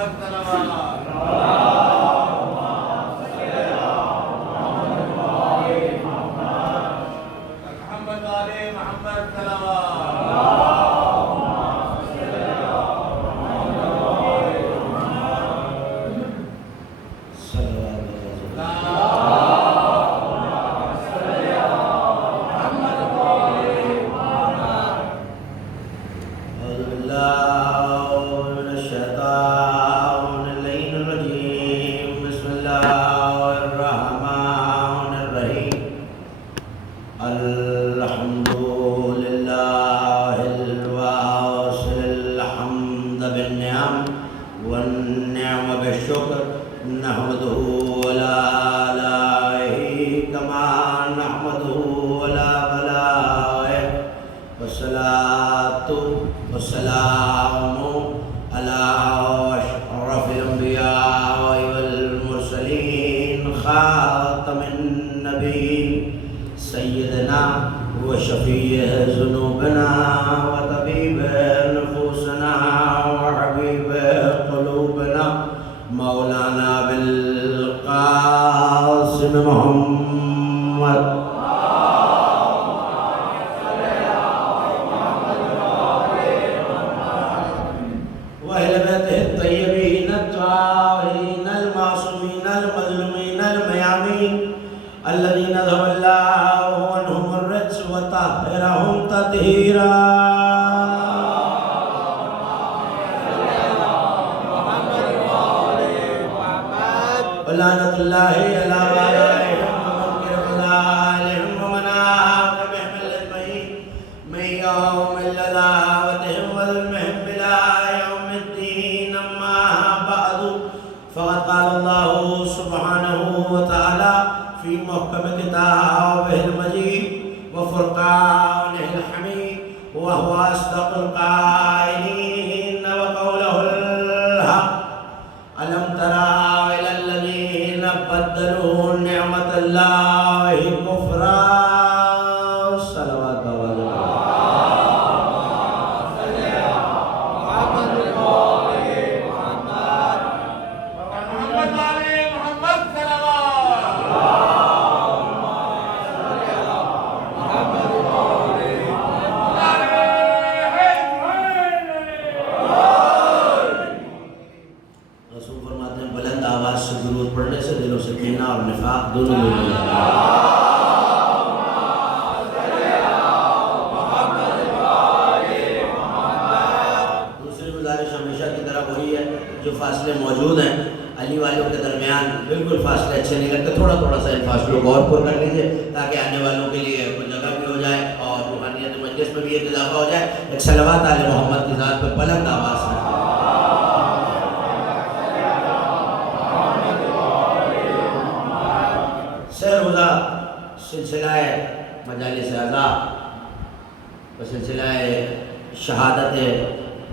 محمد صلوات محمد آل محمد صلوات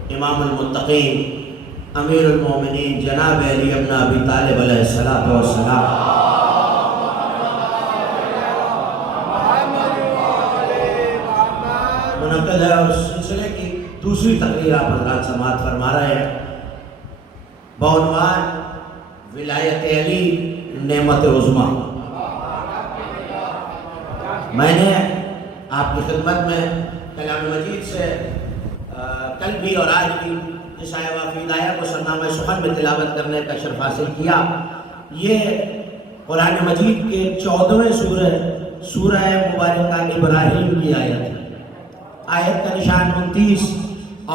امام المتقین امیر المومنین جناب علی ابن ابی طالب علیہ السلام منعقد ہے، اور سلسلے کی دوسری تقریر آپ حضرات سماعت فرما رہے ہیں بعنوان ولایت علی نعمت عظمیٰ۔ میں نے آپ کی خدمت میں کلام مجید سے کل بھی اور آج بھی جس آیہ وافی ہدایہ کو سرنامہ سخن میں تلاوت کرنے کا شرف حاصل کیا۔ یہ قرآن مجید کے 14ویں سورہ مبارکہ ابراہیم کی آیت ہے۔ آیت کا نشان 29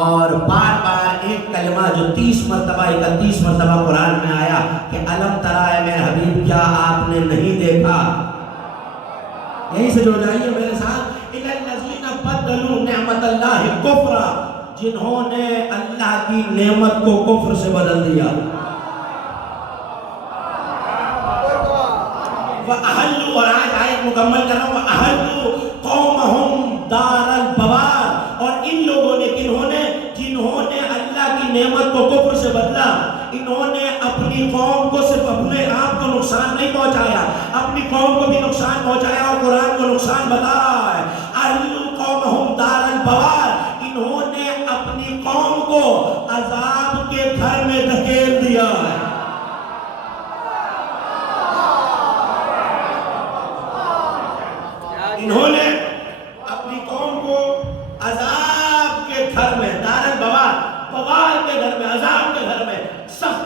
اور بار بار ایک کلمہ جو 31 مرتبہ قرآن میں آیا کہ علم ترا اے میرے حبیب کیا آپ نے نہیں دیکھا۔ یہیں سے جو جائیے میرے ساتھ اِلَى الَّذِينَ بَدَّلُوا نِعْمَةَ اللَّهِ كُفْرًا، جنہوں نے اللہ کی نعمت کو کفر سے بدل دیا۔ وَأَحَلُّوا، اور آج آیت مکمل کر رہا ہوں، وَأَحَلُّوا قَوْمَهُمْ دَارَ الْبَوَارِ، اور ان لوگوں نے جنہوں نے اللہ کی نعمت کو کفر سے بدلا، انہوں نے اپنی قوم کو صرف اپنے آپ کو نقصان نہیں پہنچایا، اپنی قوم کو بھی نقصان پہنچایا، اور قرآن کو نقصان بتا رہا ہے۔ أَحَلُّوا قَوْمَهُمْ دَارَ الْبَوَارِ، انہوں نے اپنی قوم کو عذاب کے گھر میں دھکیل دیا۔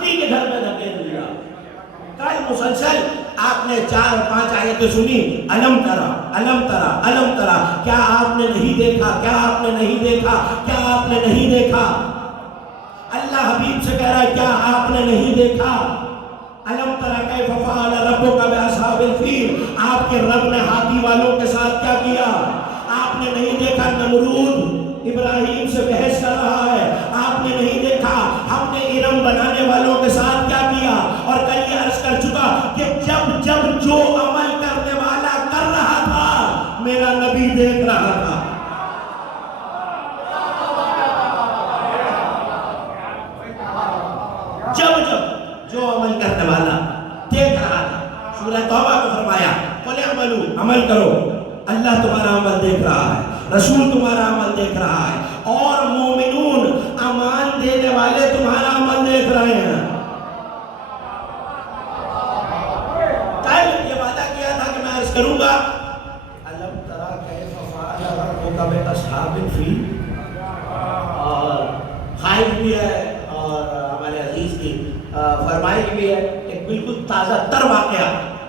بستی کے گھر میں دھکیل دیا. کل مسلسل آپ نے 4 اور 5 آیتیں سنی، الم ترا الم ترا الم ترا. کیا آپ نے نہیں دیکھا؟ کیا آپ نے نہیں دیکھا؟ کیا آپ نے نہیں دیکھا؟ اللہ حبیب سے کہہ رہا ہے کیا آپ نے نہیں دیکھا؟ الم ترا کیف فعل ربک باصحاب الفیل. آپ کے رب نے ہاتھی والوں کے ساتھ کیا کیا؟ آپ نے نہیں دیکھا نمرود ابراہیم سے بحث کر رہا ہے. آپ نے نہیں دیکھا ہم نے ارم بنانے والوں کے ساتھ کیا کیا. اور کل یہ عرض کر چکا کہ جب جب جو عمل کرنے والا کر رہا تھا میرا نبی دیکھ رہا تھا. جب جب جو عمل کرنے والا دیکھ رہا تھا. سورہ توبہ کو فرمایا قل اعملوا، عمل کرو، اللہ تمہارا عمل دیکھ رہا ہے، رسول تمہارا عمل دیکھ رہا ہے، اور مومنون امان دینے والے تمہارا عمل دیکھ رہے ہیں. کل یہ وعدہ کیا تھا کہ میں عرض کروں گا الم ترا کیف فعل ربک باصحاب الفیل. اور خائف بھی ہے اور ہمارے عزیز کی فرمائش بھی ہے. ایک بالکل تازہ تر واقعہ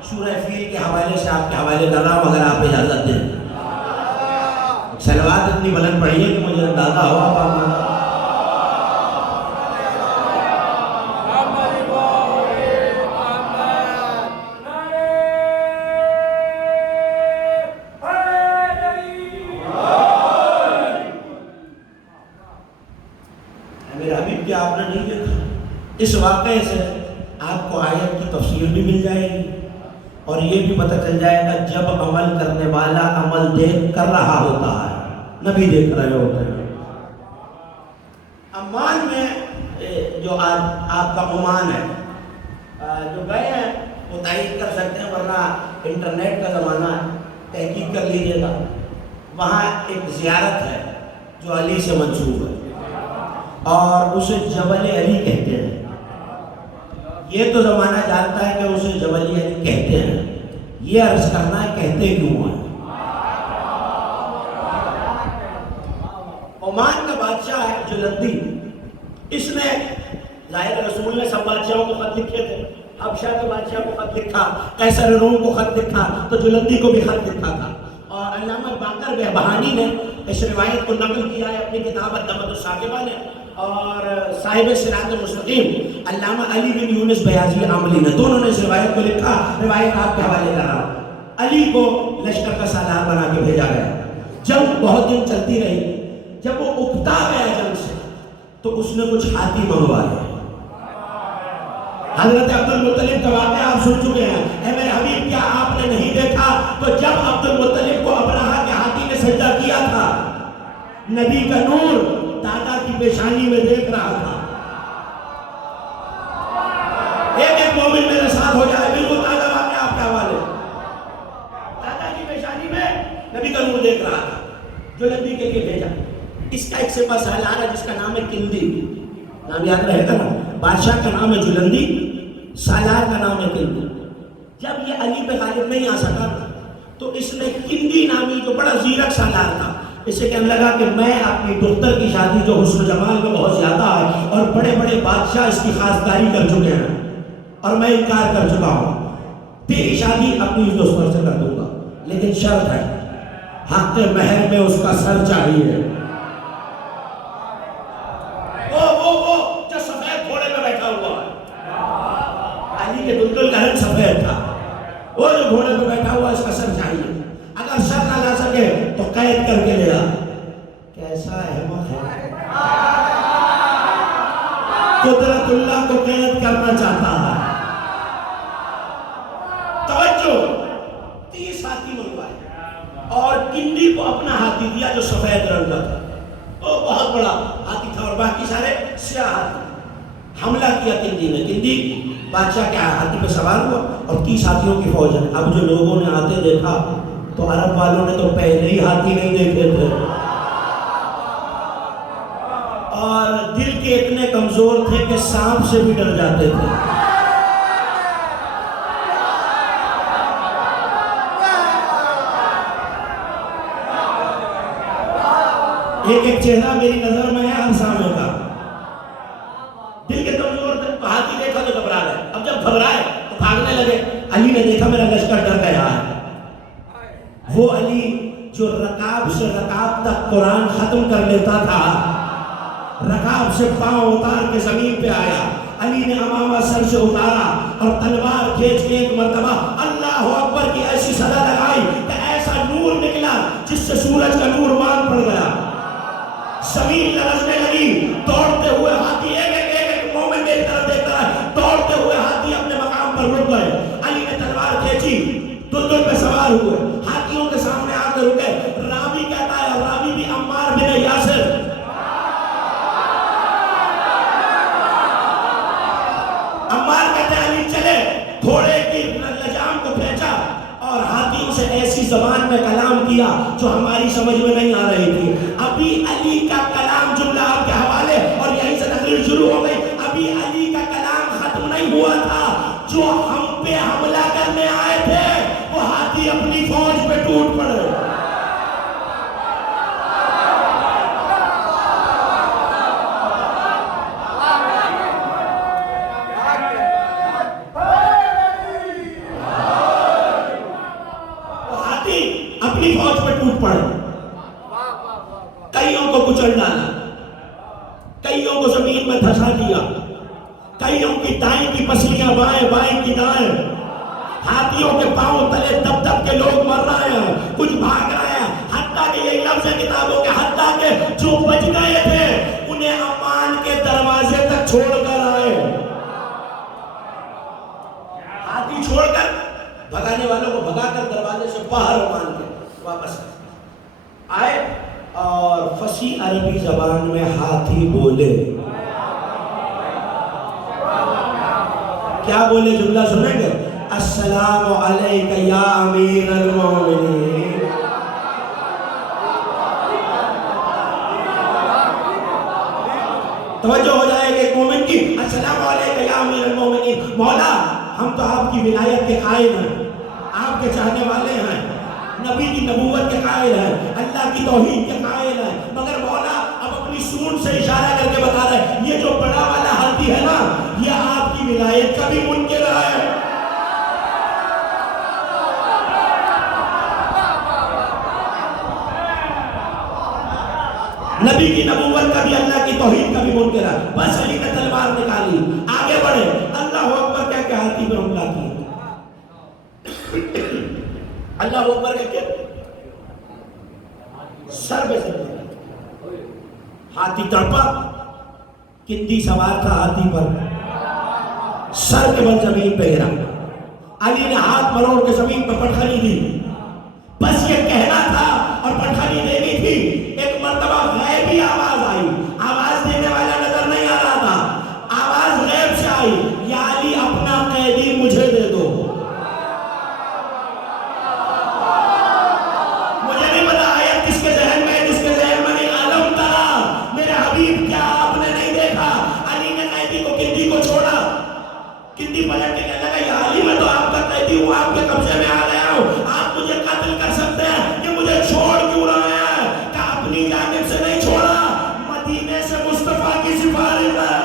سورہ فیل کے حوالے سے آپ کے حوالے کر رہا ہوں اگر آپ اجازت دیں. سلوات اتنی بلند پڑھی ہے کہ مجھے اندازہ ہوا. میرے حبیب کیا آپ نے نہیں دیکھا؟ اس واقعے سے آپ کو آیت کی تفسیر بھی مل جائے گی اور یہ بھی پتہ چل جائے گا جب عمل کرنے والا عمل دیکھ کر رہا ہوتا ہے، نبی دیکھ رہے ہوتے ہیں. عمان میں جو آپ کا عمان ہے، جو گئے ہیں وہ تائید کر سکتے ہیں، ورنہ انٹرنیٹ کا زمانہ ہے، تحقیق کر لیجیے گا. وہاں ایک زیارت ہے جو علی سے منسوب ہے اور اسے جبل علی کہتے ہیں. یہ تو زمانہ جانتا ہے کہ اسے جبل علی کہتے ہیں. یہ عرض کرنا ہے کہتے کیوں ہیں. عمان کا بادشاہ ہے جلندی. اس نے ظاہر رسول نے سب بادشاہوں کو خط لکھے تھے. حبشہ کے بادشاہ کو خط لکھا، قیصر روم کو خط لکھا، تو جلندی کو بھی خط لکھا تھا. اور علامہ باقر بہبہانی نے اس روایت کو نقل کیا ہے اپنی کتاب الدمۃ الثاقبہ نے. اور صاحب صراط المستقیم علامہ علی بن یونس بیاضی عاملی نے، دونوں نے اس روایت کو لکھا. روایت آپ کے حوالے کر رہا ہوں. علی کو لشکر کا سالار بنا کے بھیجا گیا. جنگ بہت دن چلتی رہی. جب وہ اکتا گیا جنگ سے تو اس نے کچھ ہاتھی منگوائے. حضرت عبد المطلب کا واقعہ آپ سن چکے ہیں. اے میرے حبیب کیا آپ نے نہیں دیکھا؟ تو جب عبد المطلب کو ابرہہ کے ہاتھی نے سجدہ کیا تھا، نبی کا نور دادا کی پیشانی میں دیکھ رہا تھا. ایک مومن میرے ساتھ ہو جائے، بالکل تازہ واقعہ آپ کے حوالے. دادا کی پیشانی میں نبی کا نور دیکھ رہا تھا. جو نبی کے لیے بھیجا. اس کا ایک سپہ سالار ہے جس کا نام ہے کندی. نام یاد رہے گا نا. بادشاہ کا نام ہے جلندی، سالار کا نام ہے کندی. جب یہ علی پہ غالب نہیں آ سکا تو اس نے کندی نامی جو بڑا زیرک سالار تھا اسے کہنے لگا کہ میں اپنی دختر کی شادی جو حسن و جمال میں بہت زیادہ ہے اور بڑے بڑے بادشاہ اس کی خواستگاری کر چکے ہیں اور میں انکار کر چکا ہوں، تیری شادی اپنی اس دختر سے کر دوں گا، لیکن شرط ہے حق مہر میں اس کا سر چاہیے. وہ جو سفید گھوڑے پہ بیٹھا ہوا ہے، علی کے دلدل کا رنگ سفید تھا، وہ جو گھوڑے پہ بیٹھا ہوا اس کا سر چاہیے. اگر سر نہ لا سکے تو قید کر کے لے آ. کیسا احمق ہے، قدرت اللہ کو قید کرنا چاہتا ہے. توجہ، 30 ہاتھی منگوائے اور کندی کو اپنا ہاتھی دیا جو سفید رنگ کا تھا. وہ بہت بڑا ہاتھی تھا اور باقی سارے سیاہ ہاتھی. حملہ کیا کندی نے. کندی بادشاہ کے ہاتھی پہ سوار ہوا اور 30 ہاتھیوں کی فوج ہے. اب جو لوگوں نے آتے دیکھا تو عرب والوں نے تو پہلے ہی ہاتھی نہیں دیکھے تھے اور دل کے اتنے کمزور تھے کہ سانپ سے بھی ڈر جاتے تھے. ایک چہرہ میری نظر میں ہے ہر سامنے کا. دل کے کمزور تھے، ہاتھی دیکھا علی نے دیکھا میرا لشکر ڈر گیا ہے. وہ علی جو رکاب سے رکاب تک قرآن ختم کر لیتا تھا، رکاب سے پاؤں اتار کے زمین پہ آیا. علی نے امامہ سر سے اتارا اور تلوار کھینچ کے ایک مرتبہ اللہ اکبر کی ایسی صدا لگائی کہ ایسا نور نکلا جس سے سورج کا نور مان پڑ گیا. زمین لرزنے لگی. دوڑتے ہوئے ہاتھی ایک مومن کی طرف دیکھتا ہے، دوڑتے ہوئے ہاتھی اپنے مقام پر رک گئے. علی نے تلوار کھینچی، دلدل پہ سوار ہوئے، ہاتھیوں کے سامنے آ کے رکے. راوی کہتا ہے، راوی بھی عمار بن یاسر، عمار کہتے ہیں علی چلے، گھوڑے کی لجام کو کھینچا اور ہاتھیوں سے ایسی زبان میں کلام کیا جو ہماری سمجھ میں نہیں آ رہی تھی. ابھی علی کا کلام، جملہ آپ کے حوالے اور یہیں سے تقریر شروع ہو گئی. ابھی علی کا کلام ختم نہیں ہوا تھا، جو ہم پہ حملہ کرنے آئے تھے وہ ہاتھی اپنی فوج پہ ٹوٹ پڑے. اپنی فوج پہ ٹوٹ پڑے، کئیوں کو کچل ڈالا، کئیوں کو زمین میں دھسا دیا، کئیوں کی دائیں کی پسلیاں بائیں، بائیں کی دائیں. ہاتھیوں کے پاؤں تلے دب دب کے لوگ مر رہے ہیں، کچھ بھاگ رہے ہیں. حتیٰ کہ یہ لفظ ہے کتابوں کے، حتیٰ کہ جو بچ گئے تھے انہیں امان کے دروازے تک چھوڑ کر آئے. ہاتھی چھوڑ کر بھگانے والوں کو بھگا کر دروازے سے باہر مان کے واپس آئے اور فصیح عربی زبان میں ہاتھی بولے. کیا بولے؟ جملہ سنیں گے، السلام علیک یا امیر المومنین. توجہ ہو جائے کہ ایک مومن کی، السلام علیک یا امیر المومنین. مولا ہم تو آپ کی ولایت کے قائل ہیں، آپ کے چاہنے والے ہیں، نبی کی نبوت کے قائل ہیں، اللہ کی توحید کے قائل ہیں، مگر مولا اب اپنی سونڈ سے اشارہ کر کے بتا رہے ہیں یہ جو بڑا والا ہاتھی ہے نا، یہ آپ کی ولایت کا بھی منکر ہے. نبی کی نبوت کا بھی، اللہ کی توحید کا بھی منکر ہے. بس علی نے تلوار نکالی، آگے بڑھے، اللہ اکبر کہہ کے ہاتھی پہ حملہ کیا. اللہ اکبر کہہ کے سر پہ سر دیا. ہاتھی تڑپا، کندی سوار تھا ہاتھی پر، سر کے بل زمین پہ گرا. علی نے ہاتھ مروڑ کے زمین پہ پٹخنی دی. بس یہ کہنا تھا اور پٹخنی دینی تھی. ایک مرتبہ غیبی آواز آئی، آواز دینے والا نظر نہیں آ رہا تھا، آواز غیب سے آئی، یا علی اپنا قیدی مجھے دے دو. پلٹ کے کہنے لگا، یا علی میں تو آپ کا قیدی ہوں، آپ کے قبضے میں آ گیا ہوں، آپ مجھے قتل کر سکتے ہیں، کہ مجھے چھوڑ کیوں رہے ہیں؟ کہ اپنی جانب سے نہیں چھوڑا، مدینے سے مصطفیٰ کی سفارش ہے.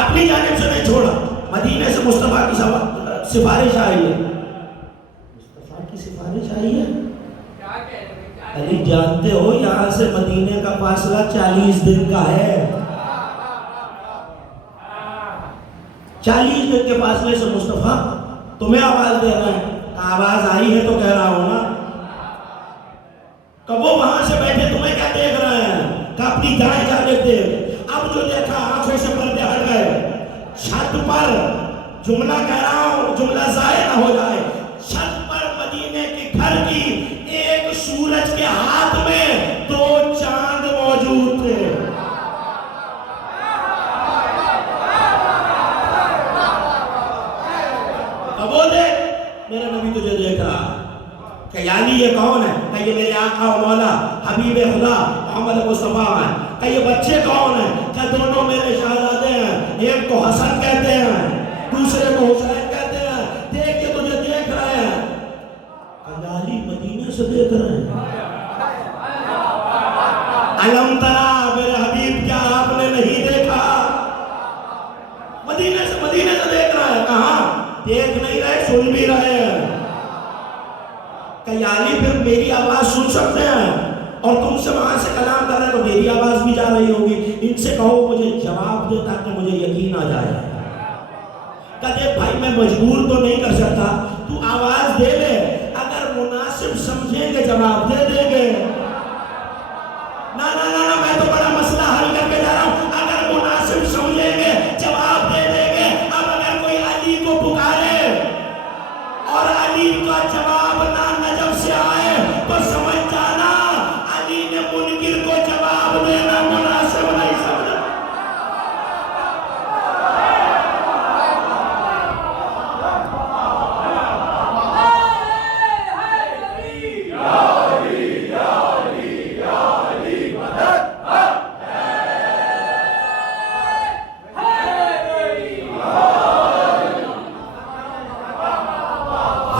اپنی جانب سے نہیں چھوڑا، مدینے سے مصطفیٰ کی سفارش آئی ہے. مصطفیٰ کی سفارش آئی ہے. علی جانتے ہو یہاں سے مدینے کا فاصلہ 40 دن کا ہے. 40 دن کے فاصلے سے مصطفیٰ تمہیں آواز دے رہا ہے. آواز آئی ہے تو کہہ رہا ہوں نا. کہ وہ وہاں سے بیٹھے تمہیں کیا دیکھ رہے ہیں؟ کہ اپنی دائیں جانب دیکھ. اب جو دیکھا آنکھوں سے پردے ہٹ گئے. چھت پر، جملہ کہہ رہا ہوں جملہ ضائع نہ ہو جائے، چھت پر مدینے کے گھر کی ایک سورج کے ہاتھ میں 2 چاند موجود تھے. اب وہ دیکھ، میرا نبی تجھے دیکھ رہا. کہ یعنی یہ کون ہے؟ کہ یہ میرے آقا و مولا حبیب خدا محمد مصطفیٰ ہیں. کہ یہ بچے کون ہیں؟ کہ دونوں میرے شہزادے ہیں. ایک کو حسن کہتے ہیں, دوسرے کو حسین کہتے ہیں. دیکھ کے تجھے دیکھ رہے ہیں. کہ علی مدینے سے دیکھ رہے ہیں. علم ترا میرے حبیب کیا آپ نے نہیں دیکھا؟ مدینے سے دیکھ رہا ہے. کہاں دیکھ نہیں رہے, سن بھی رہے ہیں. کہ یعنی پھر میری آواز سن سکتے ہیں اور تم سے وہاں سے کلام کر رہے ہیں تو میری آواز بھی جا رہی ہوگی. ان سے کہو مجھے جواب دے تاکہ مجھے یقین آ جائے. کہتے بھائی میں مجبور تو نہیں کر سکتا, تو آواز دے لے, اگر مناسب سمجھیں گے جواب دے دیں گے. نا میں تو بڑا مسئلہ حل کر کے جا رہا ہوں. اگر مناسب سمجھیں گے جواب دے دیں گے. اب اگر کوئی علی کو پکارے اور علی کا جواب نہ نجف سے آئے تو سمجھ جانا علی نے منکر کو جواب دینا مناسب نہیں سمجھا.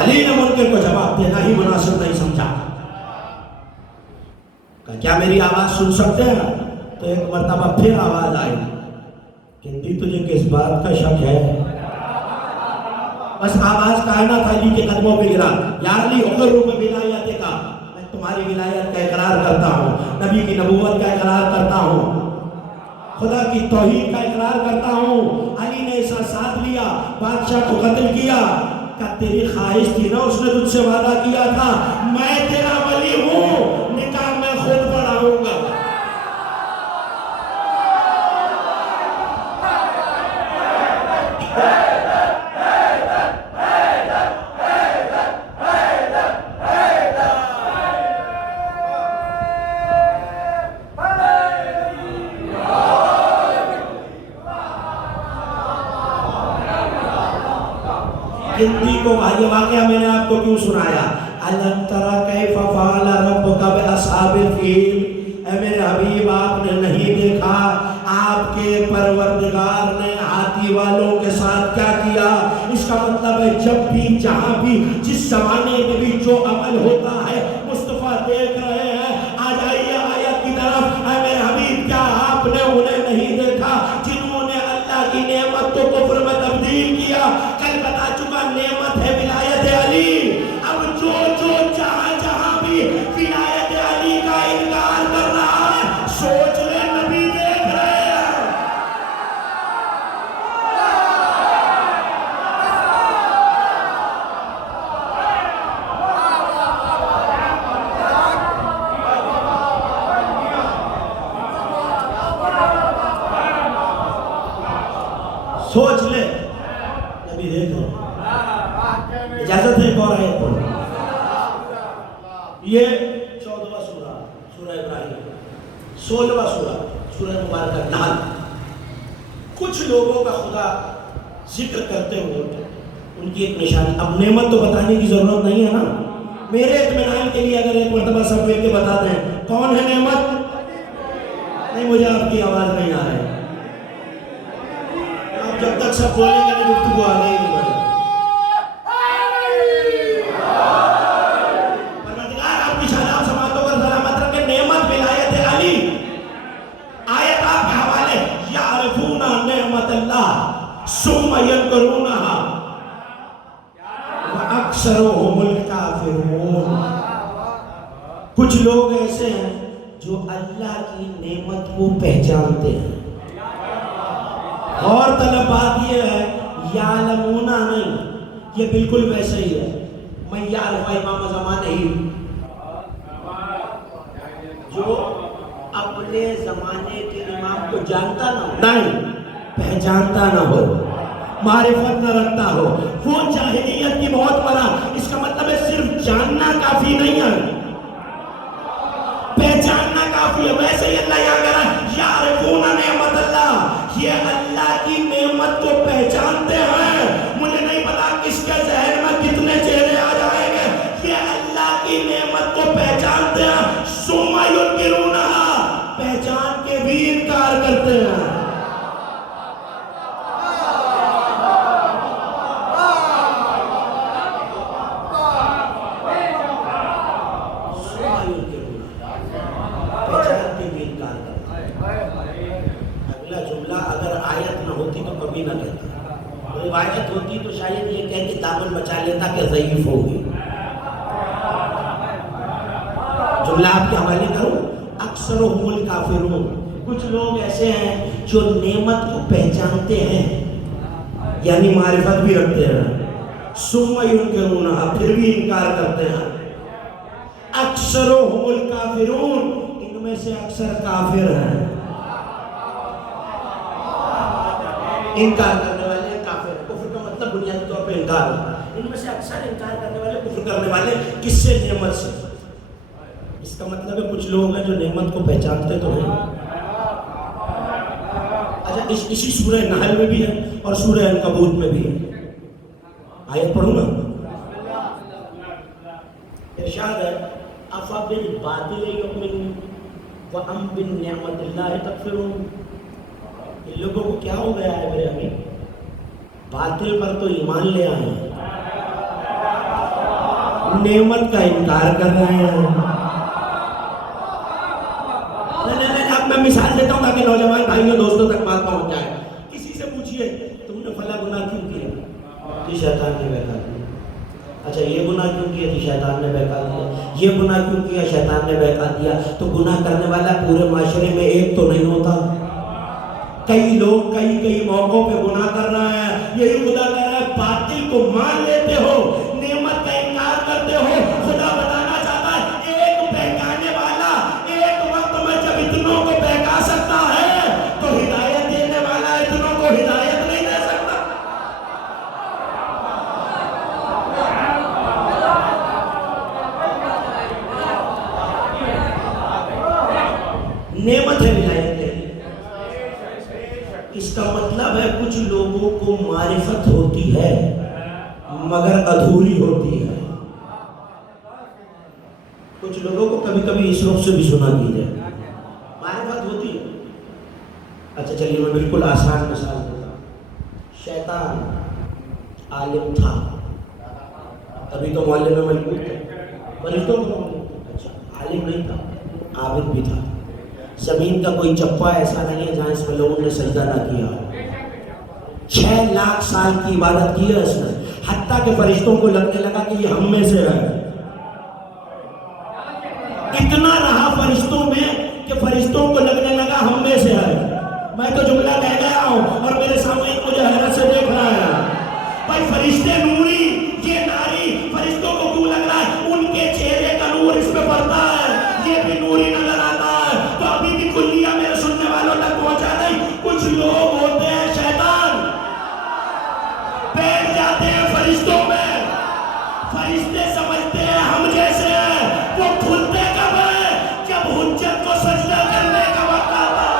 علی نے منکر کو جواب دینا ہی مناسب نہیں سمجھا. کیا میری آواز سن سکتے ہیں؟ تو ایک مرتبہ پھر آواز آئی. کہ تجھے کس بات کا شک ہے؟ بس آواز کائنات علی کے قدموں پہ گرا. یا علی اقرر بولایت کا, میں تمہاری ولایت کا اقرار کرتا ہوں, نبی کی نبوت کا اقرار کرتا ہوں, خدا کی توحید کا اقرار کرتا ہوں. علی نے ایسا ساتھ لیا, بادشاہ کو قتل کیا. کہ تیری خواہش تھی نا, اس نے تجھ سے وعدہ کیا تھا میں تیرا ولی ہوں, نکاح میں خود پڑھاؤں گا. ہندی کو یہ واقعہ میں نے آپ کو کیوں سنایا؟ علم ترا کیف فعل ربک باصحاب الفیل. اے میرے حبیب آپ نے نہیں دیکھا آپ کے پروردگار نے ہاتھی والوں کے ساتھ کیا کیا؟ اس کا مطلب ہے جب بھی جہاں بھی جس زمانے میں بھی جو عمل ہوتا ہے مصطفیٰ دیکھ رہے ہیں. آ جائیے آیت کی طرف. اے میرے حبیب کیا آپ نے انہیں نہیں دیکھا جنہوں نے اللہ کی نعمت کو کفر میں تبدیل کیا؟ کل بتا چکا نعمت ہے ولایت علی. اب جو جہاں بھی ولایت علی کا انکار کر رہا ہے سوچ لے نبی دیکھ رہے ہیں. سوچ لے نبی دیکھ رہے ہیں. اجازت ہے ایک اور آیت پڑھو. یہ 14واں سورہ, سورہ ابراہیم, 16واں سورہ, سورہ مبارکہ نحل. کچھ لوگوں کا خدا ذکر کرتے ہوئے ان کی ایک نشانی. اب نعمت تو بتانے کی ضرورت نہیں ہے نا, میرے اطمینان کے لیے اگر ایک مرتبہ سب مل کے بتا دیں کون ہے نعمت. نہیں مجھے آپ کی آواز نہیں آ رہی. آپ جب تک سب بولیں گے نہیں گفتگو آگے ہی نہیں بڑھے. پروردگار آپ کی شاداب سماعتوں پر سلامت رکھے. نعمت ولایت علی. آیت آپ کے حوالے یعرفون نعمت اللہ ثم ینکرونہا وَأَكْثَرُهُمُ الْكَافِرُونَ. کچھ لوگ ایسے ہیں جو اللہ کی نعمت کو پہچانتے ہیں. اور طلب بات یہ ہے یعلمون نہیں, یہ بالکل ویسے ہی ہے. میں یعرف امام زمان نہیں جو اپنے زمانے کے امام کو جانتا نہ ہو, نہیں پہچانتا نہ ہو, معرفت نہ رکھتا ہو, وہ جاہلیت کی بہت بڑا. اس کا مطلب ہے صرف جاننا کافی نہیں ہے, پہچاننا کافی ہے. ویسے ہی اللہ یہاں کہہ رہا ہے یعرفون نعمت اللہ, یہ اللہ کی نعمت کو پہچانتے ہیں. مجھے نہیں پتا کس کے ذہن میں کتنے چہرے آ جائیں گے. یہ اللہ حاجت ہوتی تو شاید یہ کہہ کے دامن بچا لیتا کہ ضعیف ہوگی. جملہ آپ کے حوالے کروں. اکثرهم الکافرون، کچھ لوگ ایسے ہیں جو نعمت کو پہچانتے ہیں یعنی معرفت بھی رکھتے ہیں، ثم ینکرونہا، پھر بھی انکار کرتے ہیں. اکثرهم الکافرون، ان میں سے اکثر کافر ہیں. انکار کرنے والے کافر. کفر کا مطلب بنیادی طور پہ انکار ہے. ان میں سے اکثر انکار کرنے والے، کفر کرنے والے کس سے؟ نعمت سے. اس کا مطلب ہے کچھ لوگ ہیں جو نعمت کو پہچانتے تو ہیں. اچھا اسی سورہ نحل میں بھی ہے اور سورہ عنکبوت میں بھی ہے. آیت پڑھوں گا. ارشاد ہے افبالباطل یؤمنون وام بنعمت اللہ تکفرون. ان لوگوں کو کیا ہو گیا ہے میرے ابھی؟ باطل پر تو ایمان لے آئے ہیں، نعمت کا انکار کر رہے ہیں. اب میں مثال دیتا ہوں تاکہ نوجوان بھائیوں دوستوں تک بات پہنچ جائے. کسی سے پوچھئے تم نے فلاں گناہ کیوں کیا؟ کہ شیطان نے بہکا دیا. اچھا یہ گناہ کیوں کیا؟ کہ شیطان نے بہکا دیا. یہ گناہ کیوں کیا؟ شیطان نے بہکا دیا. تو گناہ کرنے والا پورے معاشرے میں ایک تو نہیں ہوتا، کئی لوگ کئی موقعوں پہ گناہ کر رہا ہے. یہی خدا کہہ رہا ہے باطل کو مان لیتے ہو، نعمت کا انکار کرتے ہو. خدا بتانا چاہتا ہے ایک بہکانے والا ایک وقت میں جب اتنوں کو بہکا سکتا ہے تو ہدایت دینے والا اتنوں کو ہدایت نہیں دے سکتا. نعمت ہے ہدایت. اس کا مطلب ہے کچھ لوگوں کو معرفت ہوتی ہے مگر ادھوری ہوتی ہے. کچھ لوگوں کو کبھی کبھی اس رخ سے بھی سنا کیجئے معرفت ہوتی ہے. اچھا چلیے میں بالکل آسان مثال دیتا ہوں. شیطان عالم تھا، ابھی تو معلم میں مجبور تھا، فرشتوں کو اچھا عالم نہیں تھا، عابد بھی تھا. زمین کا کوئی چپا ایسا نہیں ہے جہاں اس میں لوگوں نے سجدہ نہ کیا. 6 لاکھ سال کی عبادت کی ہے اس نے، حتیٰ کہ فرشتوں کو لگنے لگا کہ یہ ہم میں سے ہے. اتنا رہا فرشتوں میں کہ فرشتوں کو لگنے لگا ہم میں سے ہے. میں تو جملہ کہہ گیا ہوں اور میرے سامنے مجھے حیرت سے دیکھ رہا ہے. بھائی فرشتے نوری، یہ ناری، فرشتوں کو کیوں لگ رہا ہے؟ ان کے چہرے کا نور اس پہ پڑتا ہے، یہ بھی نوری نظر آتا ہے. تو ابھی بھی کلیہ میرے سننے والوں تک پہنچا نہیں. کچھ لوگ ہوتے ہیں شیطان بیٹھ جاتے ہیں فرشتوں میں، فرشتے سمجھتے ہیں ہم جیسے ہیں. وہ کھلتے کب ہیں؟ جب حجت کو سجدہ کرنے کا وقت آتا ہے.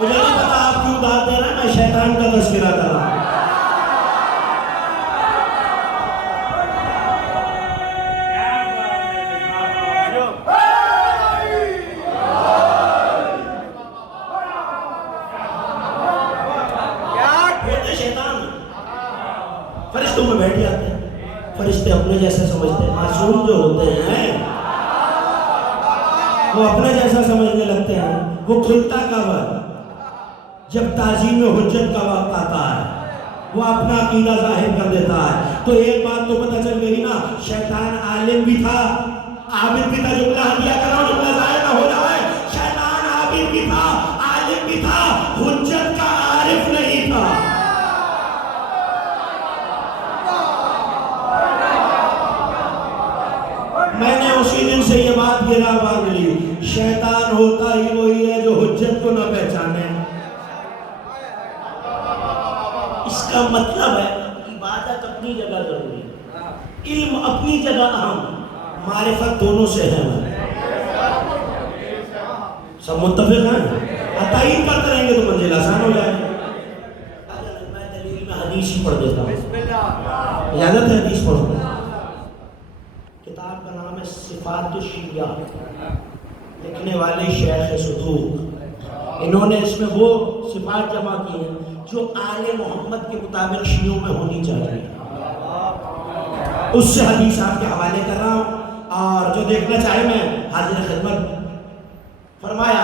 مجھے نہیں پتا آپ کیوں بات دے رہے ہیں، میں شیطان کا تذکرہ کر رہا ہوں. فرشتوں میں بیٹھ جاتے ہیں، فرشتے اپنے جیسا سمجھتے ہیں. معصوم جو ہوتے ہیں وہ اپنے جیسا سمجھنے لگتے ہیں. وہ کھلتا کب ہے؟ جب تعظیم حجت کا وقت آتا ہے، وہ اپنا عقیدہ ظاہر کر دیتا ہے. تو ایک بات تو پتہ چل گئی نا، شیطان عالم بھی تھا، عابد بھی تھا. جملہ ہدیہ کر رہا ہوں جملہ ظاہر نہ ہو جائے. شیطان عابد بھی تھا، عالم بھی تھا، حجت کا عارف نہیں تھا. میں نے اسی دن سے یہ بات گرا باندھ لی. شیطان ہوتا ہی وہی ہے جو حجت کو نہ پہچانے. اس کا مطلب ہے عبادت اپنی جگہ ضروری ہے، علم اپنی جگہ اہم، معرفت دونوں سے ہے. سب متفق ہیں؟ تعین پر کریں گے تو منزل آسان ہو جائے. میں دلیل میں حدیث ہی پڑھ دیتا ہوں، اجازت ہے حدیث پڑھوں. کتاب کا نام ہے صفات الشیعہ، لکھنے والے شیخ صدوق. انہوں نے اس میں وہ صفات جمع کی ہیں جو آل محمد کے مطابق شیعوں میں ہونی چاہیے. اس سے حدیث آپ کے حوالے کر رہا ہوں، اور جو دیکھنا چاہے میں حاضر خدمت. فرمایا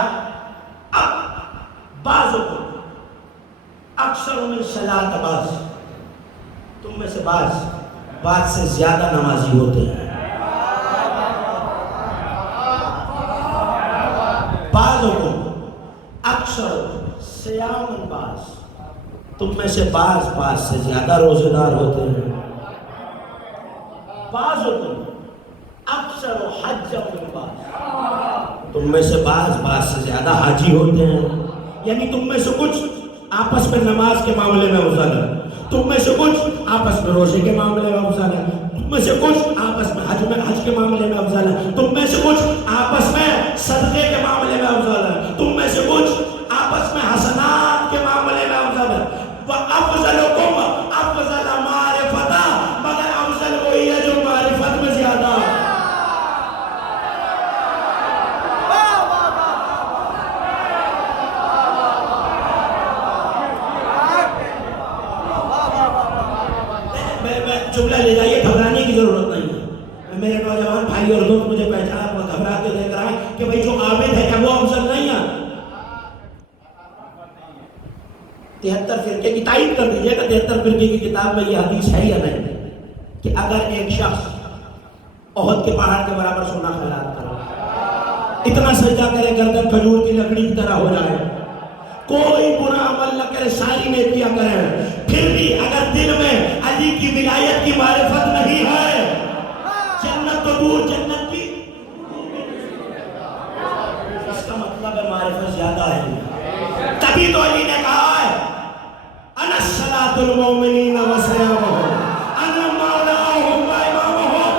اب بعضوں کو اکثر من صلاۃ بعض، تم میں سے بعض سے زیادہ نمازی ہوتے ہیں. بعضوں کو اکثر صیام بعض، تم میں سے بعض سے زیادہ روزے دار ہوتے ہیں. بعضوں کو اکثر حج بعض، تم میں سے بعض سے زیادہ حاجی ہوتے ہیں. یعنی تم میں سے کچھ آپس میں نماز کے معاملے میں افضل ہے، تم میں سے کچھ آپس میں روزے کے معاملے میں افضل ہے، تم میں سے کچھ آپس میں حج کے معاملے میں افضل ہے، تم میں سے کچھ آپس میں صدقے کے معاملے میں افضل ہے، تم میں سے کچھ آپس میں حسنات کے معاملے میں افضل ہے. وَأَفْضَلُكُمْ أَفْضَلَ مَعْرِفَتًا، مگر افضل وہی ہے جو معرفت میں زیادہ ہے. جملہ لے جائیے، گھبرانے کی ضرورت نہیں ہے. میرے نوجوان بھائی اور دوست مجھے پہچانا گھبرا کے دیکھ رہا ہے کہ بھائی جو عابد ہے کیا وہ افضل نہیں ہے؟ 73 فرقے کی تائید کر دیجئے کہ 73 فرقے کی کتاب میں یہ حدیث ہے یا نہیں کہ اگر ایک شخص احد کے پہاڑ کے برابر سونا خیرات کرے، اتنا سجدہ کرے گردن کھجور کی لکڑی کی طرح ہو جائے، کوئی برا عمل نہ کرے، ساری نیکیاں کرے، پھر بھی اگر دل میں علی کی ولایت کی معرفت نہیں ہے، جنت تو دور، جنت کی اس کا مطلب ہے معرفت زیادہ ہے. تبھی تو علی نے کہا ہے انا صلاۃ المؤمنین و سیامہم انا مولاہم و امامہم.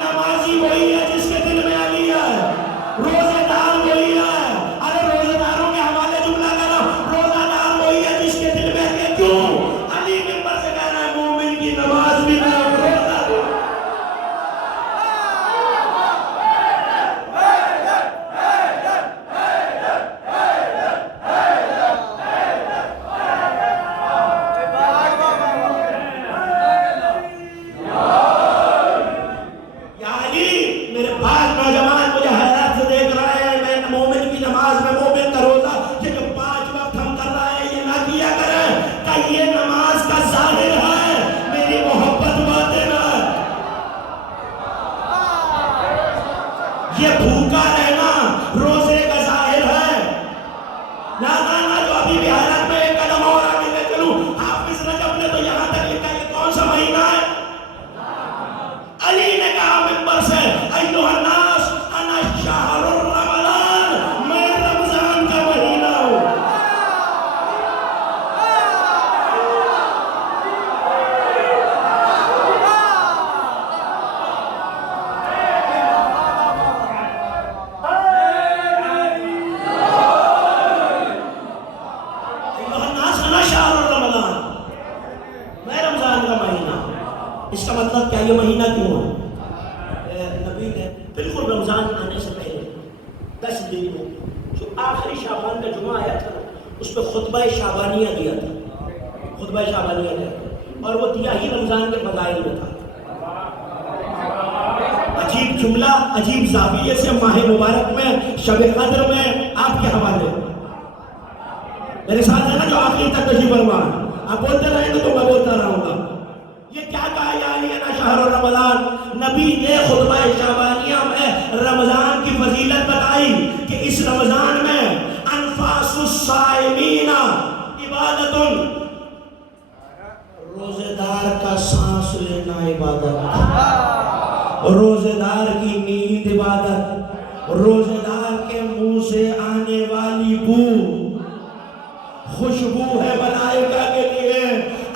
نمازی وہی ہے جس کے دل میں علی ہے، روزے دار وہی ہے. ارے روزے داروں کے حوالے جملہ کر رہا ہوں، روزہ دار وہی ہے جس کے دل میں ہے. کیوں؟ علی منبر سے کہہ رہا ہے مومن کی نماز بھی میں اور روزہ بھی. یہ بھوکا رہنا روزے کا ظاہر ہے. نہ جو ابھی بھی حالت میں ایک قدم اور آگے لے چلوں. حافظ رجب نے تو یہاں تک لکھا کہ کون سا مہینہ ہے؟ علی نے کہا منبر سے ایھا الناس انا شہر رمضان، میں رمضان کا مہینہ ہوں. اس کا مطلب کیا یہ مہینہ کیوں ہے؟ نبی نے بالکل رمضان آنے سے پہلے 10 دن میں جو آخری شعبان کا جمعہ آیا تھا اس پہ خطبہ شعبانیہ دیا تھا، خطبہ شعبانیہ دیا تھا، اور وہ دیا ہی رمضان کے فضائل میں تھا. عجیب جملہ، عجیب زاویے سے ماہ مبارک میں، شب قدر میں آپ کے حوالے. میرے ساتھ ہے نا جو آخری تک تشریف فرما، آپ بولتے رہیں گے تو میں بولتا رہوں گا. یہ کیا کہا یعنی نا شہر رمضان؟ نبی نے خطبہ شعبانیہ میں رمضان کی فضیلت بتائی کہ اس رمضان میں انفاس الصائمین عبادت، روزے دار کا سانس لینا عبادت، روزے دار کی نیند عبادت، روزے دار کے منہ سے آنے والی بو خوشبو ہے ملائکہ کے لیے.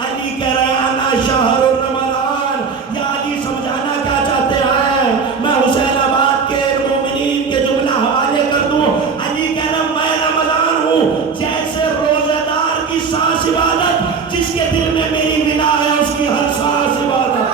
علی کہہ رہے ہیں انا شہر رمضان. یا علی سمجھانا کیا چاہتے ہیں؟ میں حسین آباد کے مومنین کے جملہ حوالے کر دوں. علی کہہ رہے ہیں میں رمضان ہوں، جیسے روزہ دار کی سانس عبادت، جس کے دل میں میری بنا ہے اس کی ہر سانس عبادت.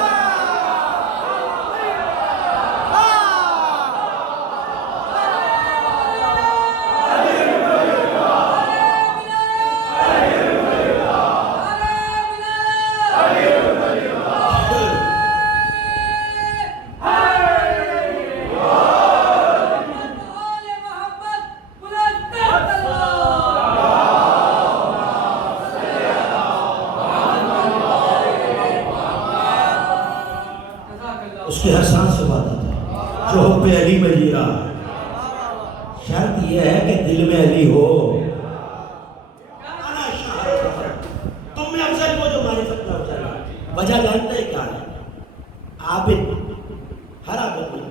علی میں جی رہا ہے. شرط یہ ہے کہ دل میں علی ہو. تم میں افضل کو جو معرفت میں افضل ہے. وجہ جانتے ہیں کیا ہے؟ عابد، ہر عابد میں،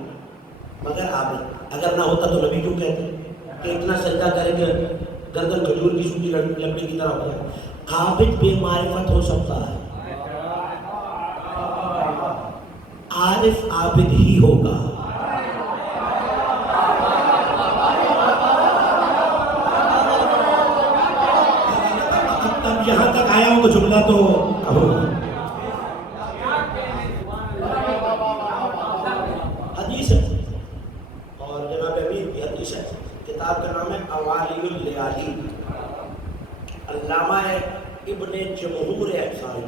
مگر عابد اگر نہ ہوتا تو نبی کیوں کہتے کہ اتنا سجدہ کرے کہ گردن کھجور کی سوکھی لکڑی کی طرح ہو جائے. عابد بے معرفت ہو سکتا ہے، عارف عابد ہی ہوگا. اب یہاں تک آیا ہوں تو جملہ تو کہوں. حدیث ہے اور جناب امیر کی حدیث ہے. کتاب کا نام ہے اوالی اللیالی. علامہ ابن جمہور انصاری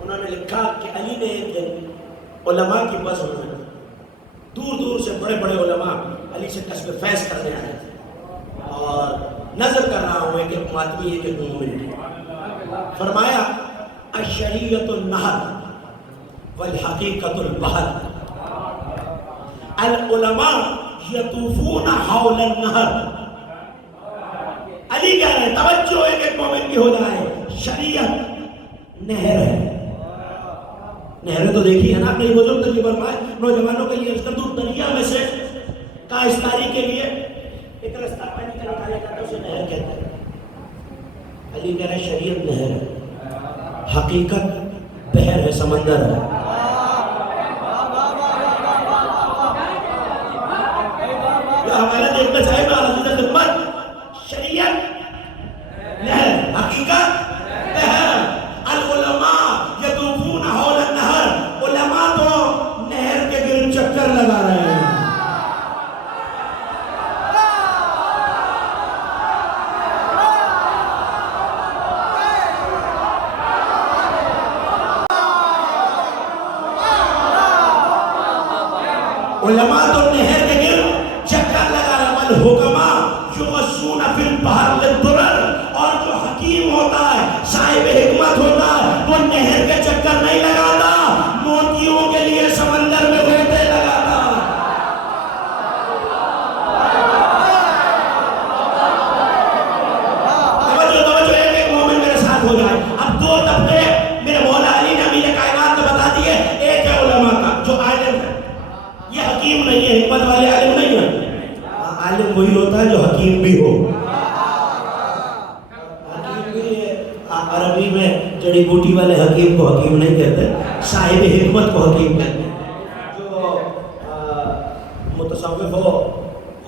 انہوں نے لکھا کہ علی نے ایک دن علماء کی بزم میں، دور دور سے بڑے بڑے علماء علی سے کسب فیض کرنے آئے تھے اور نظر کر رہا ہوں کہ ماتمی ایک ایک مومن. فرمایا الشریعت النہر والحقیقت البحر. العلماء یطوفون حول النہر. علی کہہ رہے ہیں توجہ ایک ایک مومن کی ہو جائے. شریعت نہر ہے. نہریں تو دیکھی ہے نا اپنے بزرگ تجربہ فرمائے نوجوانوں کے لیے دور دریا میں سے کاشتکاری کے لیے ایک رستہ پانی کا نکالا جاتا ہے اسے نہر کہتے ہیں. علی کہہ رہے شریعت نہر ہے، حقیقت بحر ہے، سمندر ہے. ہمارا دیکھنا چاہے گا شریعت نہر، حقیقت بحر. العلماء یطوفون حول النہر. علماء تو نہر کے گرد چکر لگا رہے ہیں. علماء تو نہر کے گرد چکر لگا رہے ہیں. الحکماء یغصون فی البحر للضرر. اور جو حکیم ہوتا ہے، صاحب حکمت ہوتا ہے، وہ نہر کے چکر نہیں لگاتا، موتیوں کے لیے سمندر میں غوطے لگاتا. توجہ ایک ایک مومن میرے ساتھ ہو جائے. اب دو طبقے میرے مولا علی نے امیر کائنات نے بتا دیے. ایک ہے علماء کا جو عالم ہے، یہ حکیم نہیں ہے، حکمت والے عالم نہیں ہے. عالم وہی ہوتا ہے جو حکیم بھی ہو. حکیم بھی عربی میں جڑی بوٹی والے حکیم کو حکیم نہیں کہتے، صاحب حکمت کو حکیم کہتے ہیں. جو متصوف ہو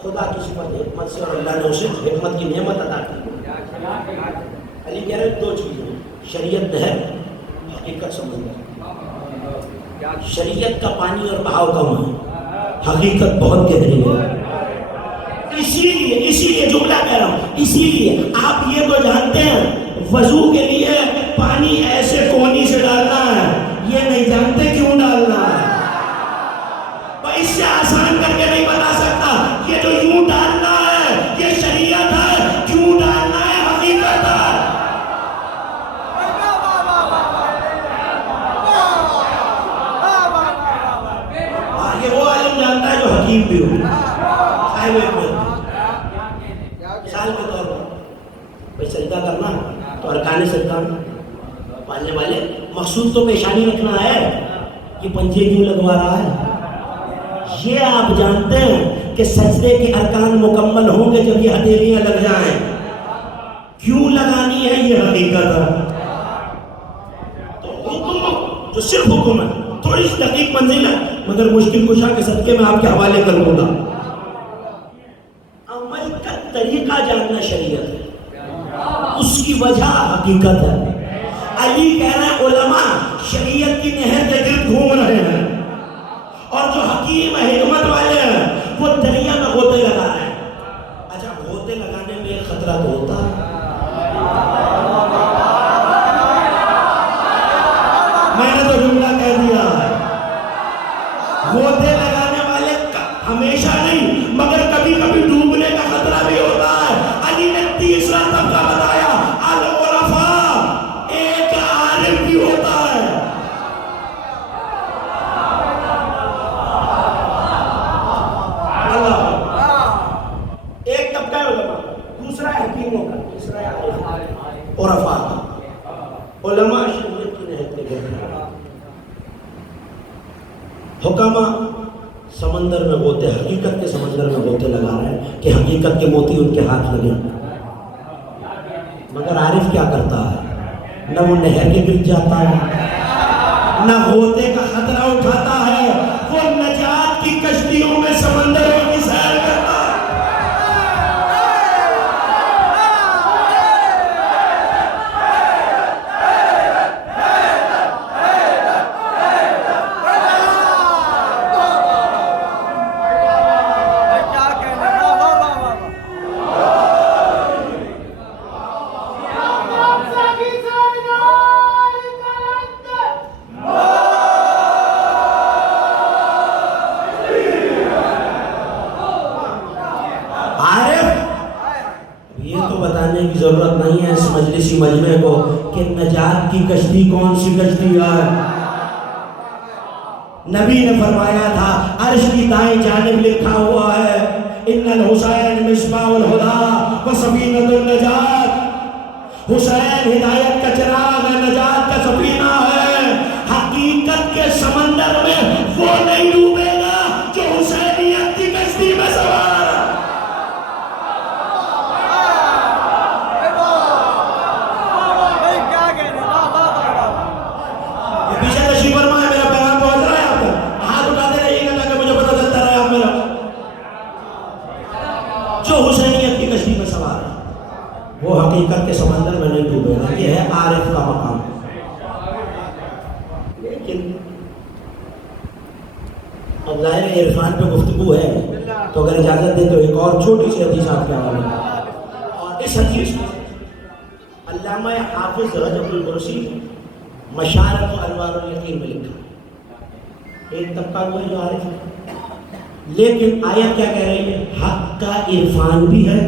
خدا کی صفت حکمت سے اور اللہ نے اسے حکمت کی نعمت عطا کی. علی کہہ رہے دو چیزیں، شریعت نہر، حقیقت سمندر. شریعت کا پانی اور بہاؤ کم ہے، حقیقت بہت گہری ہے. اسی لیے جملہ کہہ رہا ہوں. اسی لیے آپ یہ تو جانتے ہیں وضو کے لیے پانی ایسے کونی سے ڈالنا ہے، یہ نہیں جانتے کیوں ڈالنا ہے. اس سے آسان کر کے نہیں بتا سکتا. یہ جو یوں ڈالنا ہے یہ شریعت ہے، کیوں ڈالنا ہے حقیقت ہے. یہ وہ عالم جانتا ہے جو حکیم بھی ہو. مثال کے طور پر سجدہ کرنا تو ارکان سجدہ پالنے والے مقصود تو پیشانی رکھنا ہے. یہ پنجے کیوں لگوا رہا ہے؟ یہ آپ جانتے ہیں کہ سجدے کے ارکان مکمل ہوں گے جب یہ ہتھیلیاں لگ جائیں. کیوں لگانی ہے یہ حقیقت ہے. تو حکم جو صرف حکم ہے، تھوڑی سی دقیق منزل ہے مگر مشکل کشا کے صدقے میں آپ کے حوالے کر دوں گا. عمل کا طریقہ جاننا شریعت ہے، اس کی وجہ حقیقت ہے. علی کہہ رہے ہیں علماء شریعت کی نہر کے گرد گھوم رہے ہیں اور جو حکیم حکمت والے ہیں وہ دریا میں غوطے لگا رہے ہیں. اچھا غوطے لگانے میں ایک خطرہ تو ہوتا ہے. میں نے تو جملہ کہہ دیا ہے. غوطے لگانے والے ہمیشہ نہیں مگر کبھی کبھی ڈوبنے کا خطرہ بھی ہوتا ہے. علی نے تیسرا طبقہ بتایا، العرفاء، ایک عارف بھی ہوتا ہے. حکما سمندر میں غوطے، حقیقت کے سمندر میں غوطے لگا رہے ہیں کہ حقیقت کے موتی ان کے ہاتھ لگے، مگر عارف کیا کرتا ہے؟ نہ وہ نہر کے گر جاتا ہے، نہ غوطے کا خطرہ اٹھاتا ہے، وہ نجات کی کشتیوں میں سمندروں کی سیر کرتا ہے۔ ضرورت نہیں ہے اس مجلسی مجمع کو کہ نجات کی کشتی کون سی کشتی ہے۔ نبی نے فرمایا تھا عرش کی دائیں جانب لکھا ہوا ہے ان الحسین مصباح الہدی و سفینۃ النجات، حسین ہدایت کا چراغ ہے، نجات کا سفینہ ہے۔ حقیقت کے سمندر میں وہ نہیں ڈوبے گا جو حسینیت کی کشتی میں سوار ہے۔ وہ حقیقت کے سمندر میں نہیں ڈوبے گا، یہ ہے عارف کا مقام۔ لیکن اب ظاہر عرفان پہ گفتگو ہے تو اگر اجازت دیں تو ایک اور چھوٹی سی حدیث آپ کے حوالے میں، اور اس حدیث کو علامہ حافظ رجب البرسی مشارق و انوار الیقین میں لکھا، ایک طبقہ وہ ہے جو عارف ہے، لیکن آیت کیا کہہ رہی ہے؟ حق کا عرفان بھی ہے،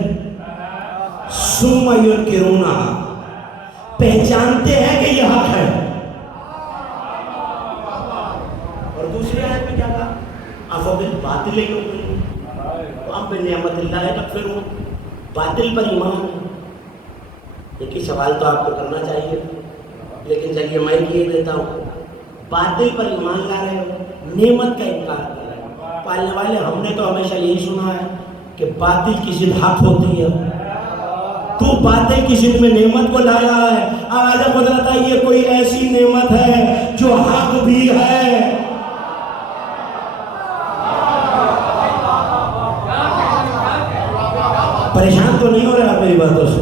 ثم ينکرونہا، پہچانتے ہیں کہ یہ حق ہے۔ اور دوسری آیت میں کیا کہا؟ افبالباطل یؤمنون وہم بنعمت اللہ یکفرون، باطل پر ایمان۔ ایک سوال تو آپ کو کرنا چاہیے لیکن چلیے میں کیے دیتا ہوں، باطل پر ایمان لا رہے ہو، نعمت کا انکار کر رہے ہو۔ پالنے والے ہم نے تو ہمیشہ یہی سنا ہے کہ باطل کی ضد حق ہوتی ہے، تو باطل کی ضد میں نعمت کو لایا ہے۔ آج قدرت یہ کوئی ایسی نعمت ہے جو حق بھی ہے۔ پریشان تو نہیں ہو رہے آپ میری باتوں سے؟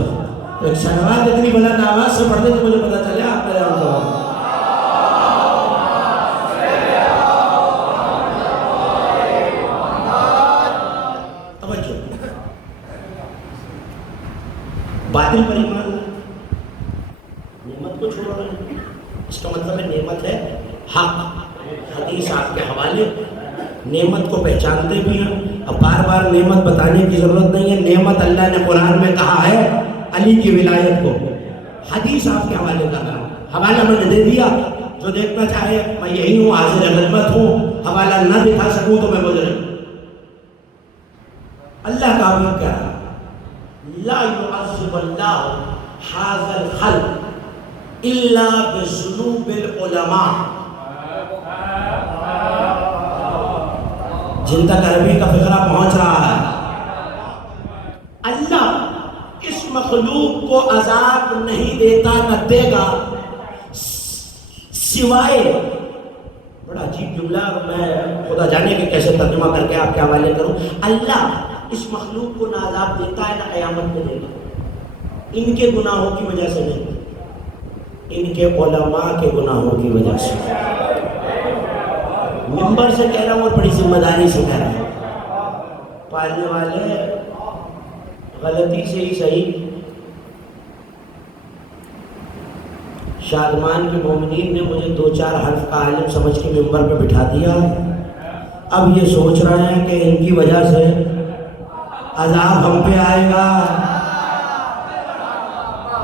ایک سنوات اتنی بلند آواز سے پڑھتے تو مجھے پتا چلے آپ میرے آنکھوں۔ باطل پر ایمان نعمت کو چھوڑ رہے ہیں، اس کا مطلب ہے نعمت ہے حق۔ حدیث آپ کے حوالے، نعمت کو پہچانتے بھی ہیں، اب بار بار نعمت بتانے کی ضرورت نہیں ہے۔ نعمت اللہ نے قرآن میں کہا ہے علی کی ولایت کو، حدیث آپ کے حوالے کا ہے، حوالہ میں نے دے دیا، جو دیکھنا چاہے میں یہی ہوں، حاضر خدمت ہوں، حوالہ نہ دکھا سکوں تو میں گزرے۔ اللہ کا بھی کیا ہے؟ لا يعذب اللہ هذا الخلق الا بذنوب العلماء۔ جن تک عربی کا فقرہ پہنچ رہا ہے، اللہ اس مخلوق کو عذاب نہیں دیتا نہ دے گا سوائے، بڑا عجیب جملہ، میں خدا جانے کہ کیسے ترجمہ کر کے آپ کے حوالے کروں، اللہ اس مخلوق کو نہ عذاب دیتا ہے نہ قیامت میں دے گا، ان کے گناہوں کی وجہ سے نہیں، ان کے علماء کے گناہوں کی وجہ سے۔ ممبر سے کہہ رہا ہوں اور بڑی ذمہ داری سے کہہ رہا ہوں، پالنے والے غلطی سے ہی صحیح، شادمان کے مومنین نے مجھے 2-4 حرف کا عالم سمجھ کے ممبر پہ بٹھا دیا، اب یہ سوچ رہے ہیں کہ ان کی وجہ سے عذاب ہم پہ آئے گا،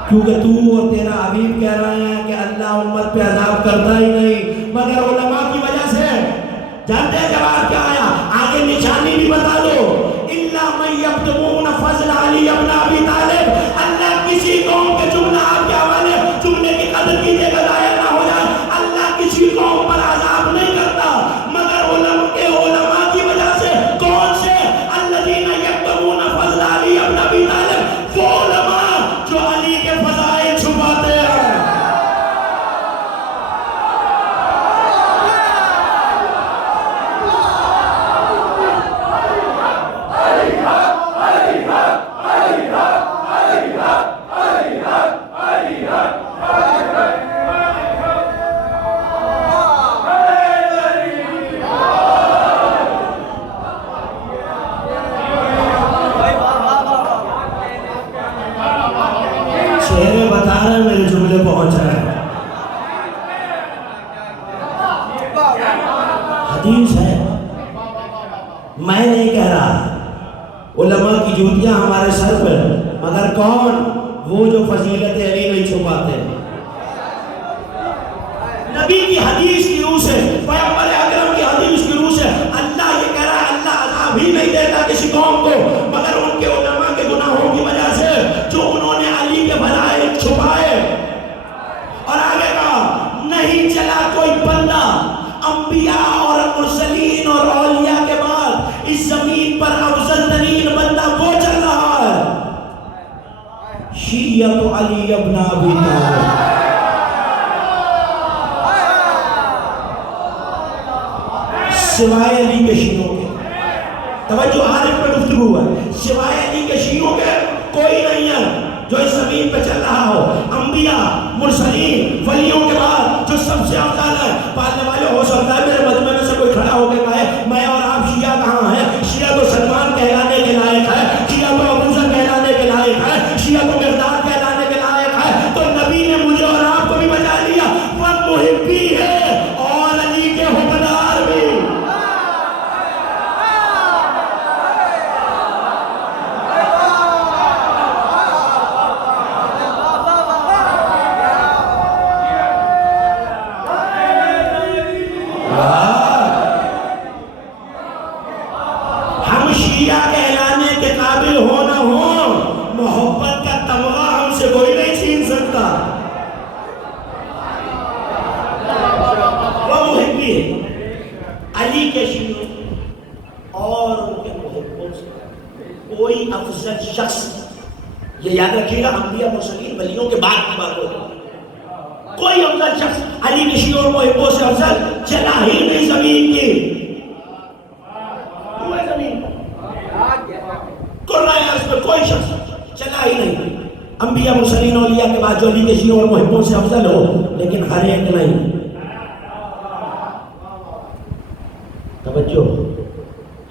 کیونکہ تو اور تیرا حبیب کہہ رہے ہیں کہ اللہ امت پہ عذاب کرتا ہی نہیں، مگر علماء کی وجہ سے۔ جانتے ہیں جواب کیا آیا؟ آگے نشانی بھی بتا دو، اِلَّا مَن يَكْتُمُونَ فَضْلَ عَلِيِّ بْنِ أَبِي طالب۔ اللہ کسی قوم کے چمنا آپ کے حوالے چمنے کی قدر کیجیے گا ضائع نہ ہو جائے، اللہ کسی قوم پر عذاب نہیں کرتا، مگر علماء علماء کی جوتیاں ہمارے سر پر، مگر کون؟ وہ جو فضیلت علی نہیں چھپاتے۔ نبی کی حدیث کی روح سے، پیغمبر اکرم کی حدیث کی روح سے اللہ یہ کہہ رہا ہے اللہ عذاب ہی نہیں دیتا کسی قوم کو مگر ان کے علماء کے گناہوں کی وجہ سے جو انہوں نے علی کے فضائل چھپائے۔ اور آگے کہا نہیں چلا کوئی بندہ انبیاء اور مرسلین اور اولیاء کے بعد اس زمین پر افضل ترین بندہ وہ چل رہا ہے شیعۃ علی ابن ابی طالب۔ سوائے علی کے شیعوں کے، توجہ عارف پہ گفتگو ہے، سوائے علی کے شیعوں کے کوئی نہیں ہے جو اس زمین پہ چل رہا ہو۔ انبیاء مرسلین ولیوں کے بعد جو سب سے افضل ہے، پالنے والے ہو سکتا ہے میرے مجمع میں سے کوئی کھڑا ہو کے کہے میں اور آپ شیعہ کہاں ہیں؟ شیعہ تو سلمان کہلانے کے لائق ہے، شیعہ تو ابو ذر کہلانے کے لائق ہے، شیعہ تو مقداد کہلانے کے لائق ہے۔ تو نبی نے مجھے اور آپ کو بھی بچا لیا، وہ محبی ہے اور علی کے حکمدار بھی۔ ہم شیعہ کہلانے کے قابل ہو نہ ہو، محبت کا تمغہ ہم سے کوئی نہیں چھین سکتا۔ وہ محبی ہے علی کے شیعوں اور ان کے محبوں سے کوئی افضل شخص، یہ یاد رکھیے گا انبیاء مرسلین ولیوں کے بعد کی بات ہو، کوئی افضل شخص علی کے شیعوں اور محبوں سے افضل چلا ہی نہیں زمین کی۔ کوئی شخص چلا ہی نہیں، انبیاء مرسلین اولیاء کے بعد جو علی کے شیعوں اور محبوں سے افضل ہو، لیکن ہر ایک نہیں۔ توجہ،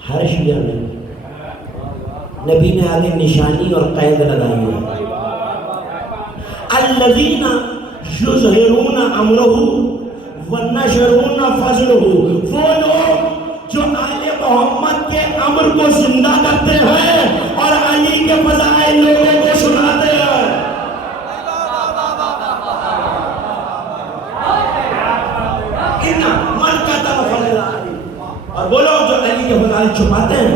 ہر شیعہ میں نبی نے آگے نشانی اور قید لگائی ہے، الذین یظہرون امرہ ونشرون فضلہ، وہ لوگ جو آل محمد کے امر کو زندہ کرتے ہیں اور علی کے فضائل لوگوں کو سناتے ہیں۔ من کتب فضل علی، اور وہ لوگ جو علی کے فضائل چھپاتے ہیں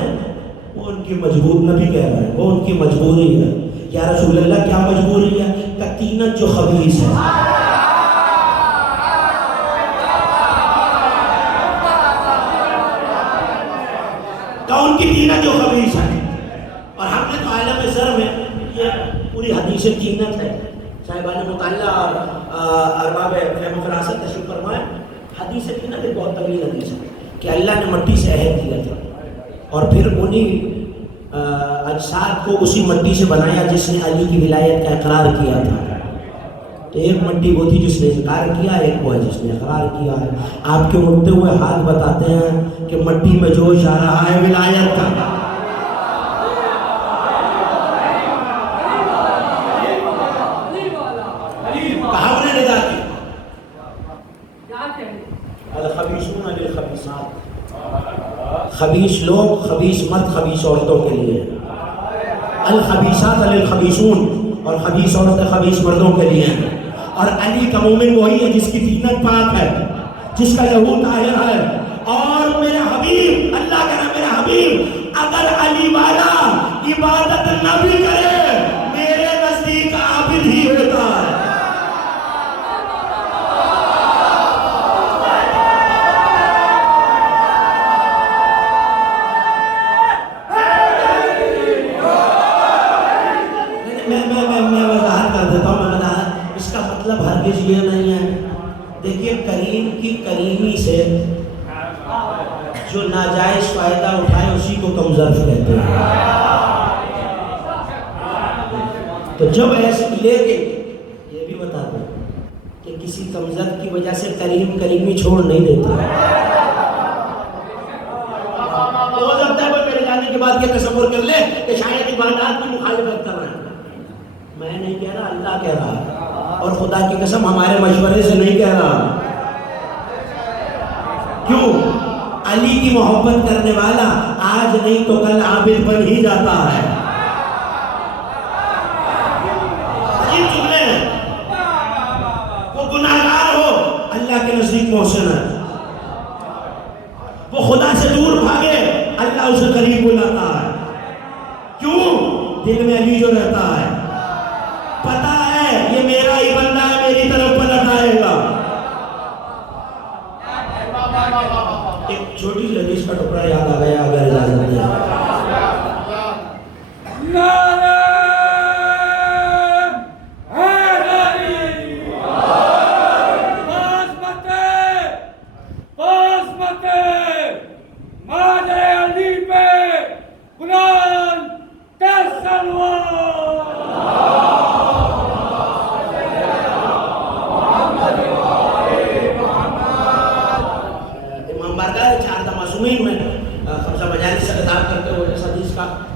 وہ ان کی مجبور، نبی کہہ رہے ہیں وہ ان کی مجبوری ہے۔ یا رسول اللہ کیا مجبوری ہے؟ کہ تینت جو خبیث ہے، ان کی تینت جو خبیث ہے۔ اور ہم نے تو عالم زر میں یہ پوری حدیث تینت ہے، صاحبان مطالعہ اور ارباب فہم و فراست تشریف فرمائے، حدیث تینت ایک بہت طویل حدیث ہے کہ اللہ نے مٹی سے عہد کیا تھا اور پھر انہی اجساد کو اسی مٹی سے بنایا جس نے علی کی ولایت کا اقرار کیا تھا۔ تو ایک مٹی وہ تھی جس نے انکار کیا، ایک وہ ہے جس نے اقرار کیا ہے۔ آپ کے اٹھتے ہوئے ہاتھ بتاتے ہیں کہ مٹی میں جوش آ رہا ہے ولایت کا۔ کہاں نے ندا کی الخبیثون للخبیثات، خبیث لوگ، خبیث مرد خبیث عورتوں کے لیے، الخبیثات للخبیثون، اور خبیث عورتیں خبیث مردوں کے لیے۔ اور علی کا مومن وہی ہے جس کی تینت پاک ہے، جس کا لہو طاہر ہے۔ اور میرا حبیب، اللہ کہنا میرا حبیب اگر علی والا عبادت نہ بھی کرے میرے نزدیک عابد ہی ہوتا ہے۔ میں وضاحت کر دیتا ہوں، اس کا مطلب ہرگز یہ نہیں ہے، دیکھیے کریم کی کریمی سے جو ناجائز فائدہ اٹھائے اسی کو کمظرف کہتے ہیں۔ تو جب ایسے لے کے یہ بھی بتا دیں کہ کسی کمظرف کی وجہ سے کریم کریمی چھوڑ نہیں دیتا۔ ہو سکتا ہے وہ میرے جانے کے بعد یہ تصور کر لے کہ شاید عبادات کی مخالفت کر رہے ہیں، میں نہیں کہہ رہا، اللہ کہہ رہا ہے، اور خدا کی قسم ہمارے مشورے سے نہیں کہہ رہا۔ کیوں؟ علی کی محبت کرنے والا آج نہیں تو کل عابد بن ہی جاتا ہے. عجیب جملے ہیں. وہ گناہگار ہو اللہ کے نزدیک محسن ہے. وہ خدا سے دور بھاگے اللہ اسے قریب بلاتا ہے. کیوں؟ دل میں علی جو رہتا ہے، پتا ہے یہ میرا ہی بندہ ہے، میری طرف پلٹ آئے گا. ایک چھوٹی سی حدیث کا ٹکڑا یاد آ گیا اگر اجازت دیں.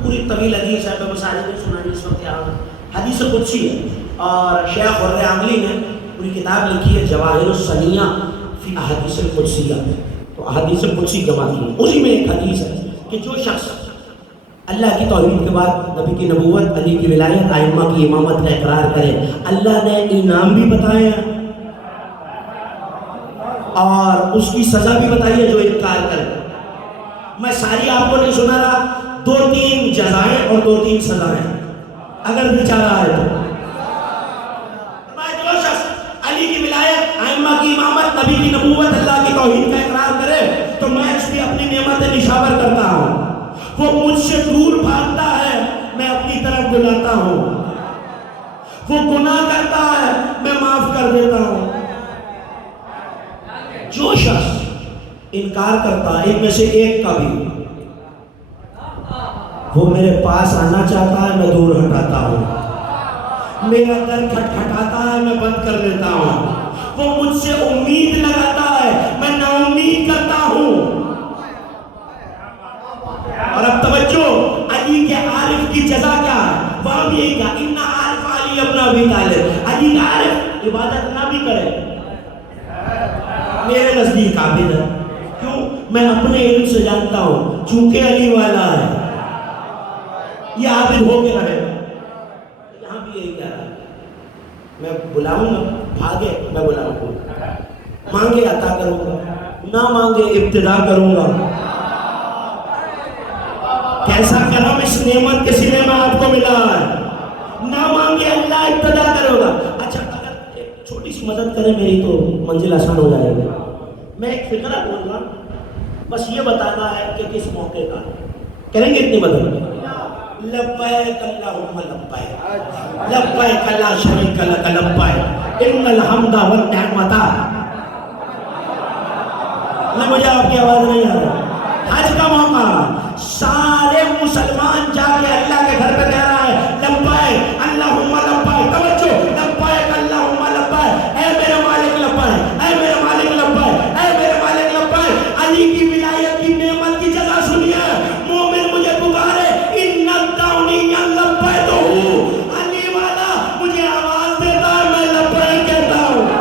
پوری طویل حدیث ہے، میں ساری نہیں سنانی اس وقت یہاں. حدیث قدسی ہے اور شیخ حر عاملی نے پوری کتاب لکھی ہے جواہر السنیہ فی احادیث القدسیہ. تو احادیث القدسی جمع کی ہے، اسی میں ایک حدیث ہے کہ جو شخص اللہ کی توحید کے بعد نبی کی نبوت، علی کی ولایت، ائمہ کی امامت کا اقرار کرے، اللہ نے انعام بھی بتائے ہیں اور اس کی سزا بھی بتائی ہے جو انکار کرے. میں ساری آپ کو نہیں سنا رہا، 2-3 جزائیں اور 2-3 سزائیں اگر بیچارہ ہے تو. جو شخص علی کی ولایت، ائمہ کی امامت، نبی کی نبوت، اللہ کی توحید کا اقرار کرے تو میں اس کی اپنی نعمت نشاور کرتا ہوں. وہ مجھ سے دور بھاگتا ہے، میں اپنی طرف بلاتا ہوں. وہ گناہ کرتا ہے، میں معاف کر دیتا ہوں. جو شخص انکار کرتا ہے ان میں سے ایک کا بھی، وہ میرے پاس آنا چاہتا ہے، میں دور ہٹاتا ہوں. میرا در کھٹکھٹاتا ہے، میں بند کر دیتا ہوں. وہ مجھ سے امید لگاتا ہے، میں نا امید کرتا ہوں. اور اب توجہ، علی کے عارف کی جزا کیا ہے؟ وہاں بھی یہی کہا ان عارف علی ابن ابی طالب. علی کا عارف عبادت نہ بھی کرے میرے نزدیک عابد ہے. کیوں؟ میں اپنے علم سے جانتا ہوں چونکہ علی والا ہے یہ عابد ہو کے رہے. یہاں بھی یہی کہہ رہا ہے میں بلاؤں گا، بھاگے میں بلاؤں گا، مانگے عطا کروں گا، نہ مانگے ابتدا کروں گا. کیسا کرم اس نعمت کے سلے میں آپ کو ملا ہے. نہ مانگے اللہ ابتدا کرے گا. اچھا اگر ایک چھوٹی سی مدد کرے میری تو منزل آسان ہو جائے گی. میں ایک فکرہ بول رہا ہوں، بس یہ بتانا ہے کہ کس موقع کا کریں گے اتنی مدد. لبیک اللہم لبیک لبیک لا شریک لک لبیک ان الحمد والنعمت. مجھے آپ کی آواز نہیں آ رہی. حج کا موقع، سارے مسلمان جا کے اللہ کے گھر پہ کہہ رہا ہے لبیک اللہم لبیک. توجہ، لبیک اللہم لبیک، اے میرے مالک لبیک، اے میرے مالک لبیک، اے میرے مالک لبیک. علی کی ولایت کی نعمت کی جزا سنیے. مومن مجھے پکارے ان الدعونی لبیک ہوں، علی والا مجھے آواز دیتا ہے میں لبیک کہتا ہوں.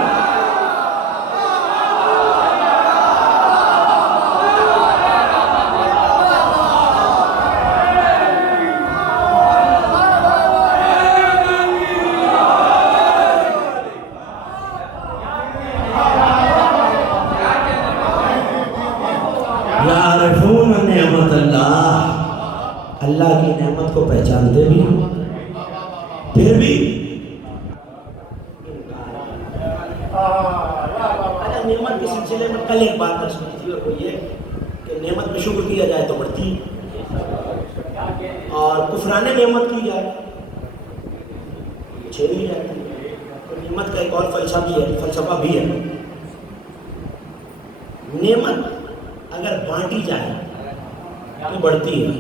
یعرفون نعمت اللہ، اللہ کی نعمت کو پہچانتے بھی پھر بھی اگر نعمت کے سلسلے میں کل ایک بات سنی تھی اور وہ یہ کہ نعمت میں شکر کیا جائے تو بڑھتی اور کفران نعمت کی جائے چھیڑی جاتی. تو نعمت کا ایک اور فلسفہ بھی ہے. نعمت اگر بانٹی جائے تو بڑھتی ہے.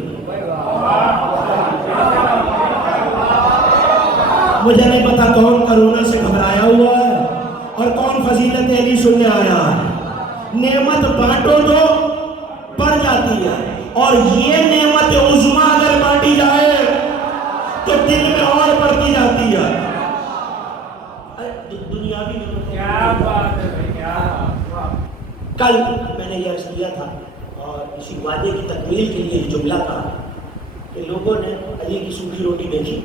مجھے نہیں پتا کون کرونا سے گھبرایا ہوا ہے اور کون فضیلت علی سننے آیا ہے. نعمت بانٹو تو بڑھ جاتی ہے اور یہ نعمت عظمیٰ اگر بانٹی جائے تو دل میں اور بڑھتی جاتی ہے. دنیاوی نعمت کل میں نے یہ عرض کیا تھا وعدے کی تکمیل کے لیے جملہ کہا کہ لوگوں نے علی کی سوکھی روٹی دیکھی،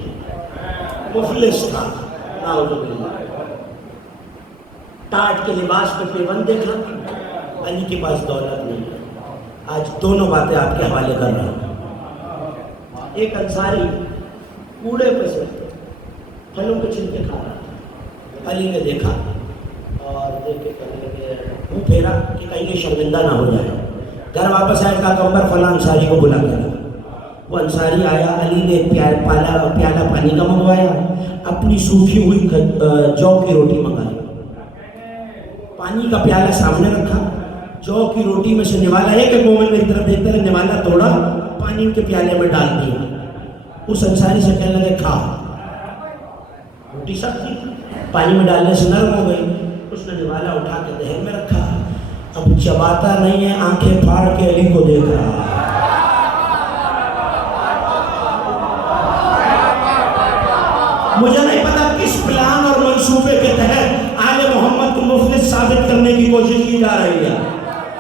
مفلس تھا، نعوذ باللہ، ٹاٹ کے لباس پہ پیوند دیکھا، علی کے پاس دولت نہیں۔ آج دونوں باتیں آپ کے حوالے کر رہا ہوں۔ ایک انصاری کوڑے پہ سے پھلوں کے چھلکے کھا رہا تھا، علی نے دیکھا اور دیکھ کے کہنے لگے، منہ پھیرا کہ کہیں یہ شرمندہ نہ ہو جائے۔ گھر واپس آئے، کہا کہ عمر فلاں انصاری کو بلا کے لاؤ۔ وہ انصاری آیا، علی نے پیالہ پانی کا منگوایا، اپنی سوکھی ہوئی جو کی روٹی منگائی، پانی کا پیالہ سامنے رکھا، جو کی روٹی میں سے نوالا، ایک مومن میری طرف دیکھتا ہے، نوالا توڑا، پانی کے پیالے میں ڈال دیا۔ اس انصاری سے کہنے لگے کھا۔ روٹی سخت تھی، پانی میں ڈالنے سے نرم ہو گئی۔ اس نے نوالا اٹھا کے دہن میں رکھا، اب چباتا نہیں ہے، آنکھیں پھاڑ کے علی کو دیکھ رہا ہے۔ مجھے نہیں پتا کس پلان اور منصوبے کے تحت آل محمد کو مفلس ثابت کرنے کی کوشش کی جا رہی ہے۔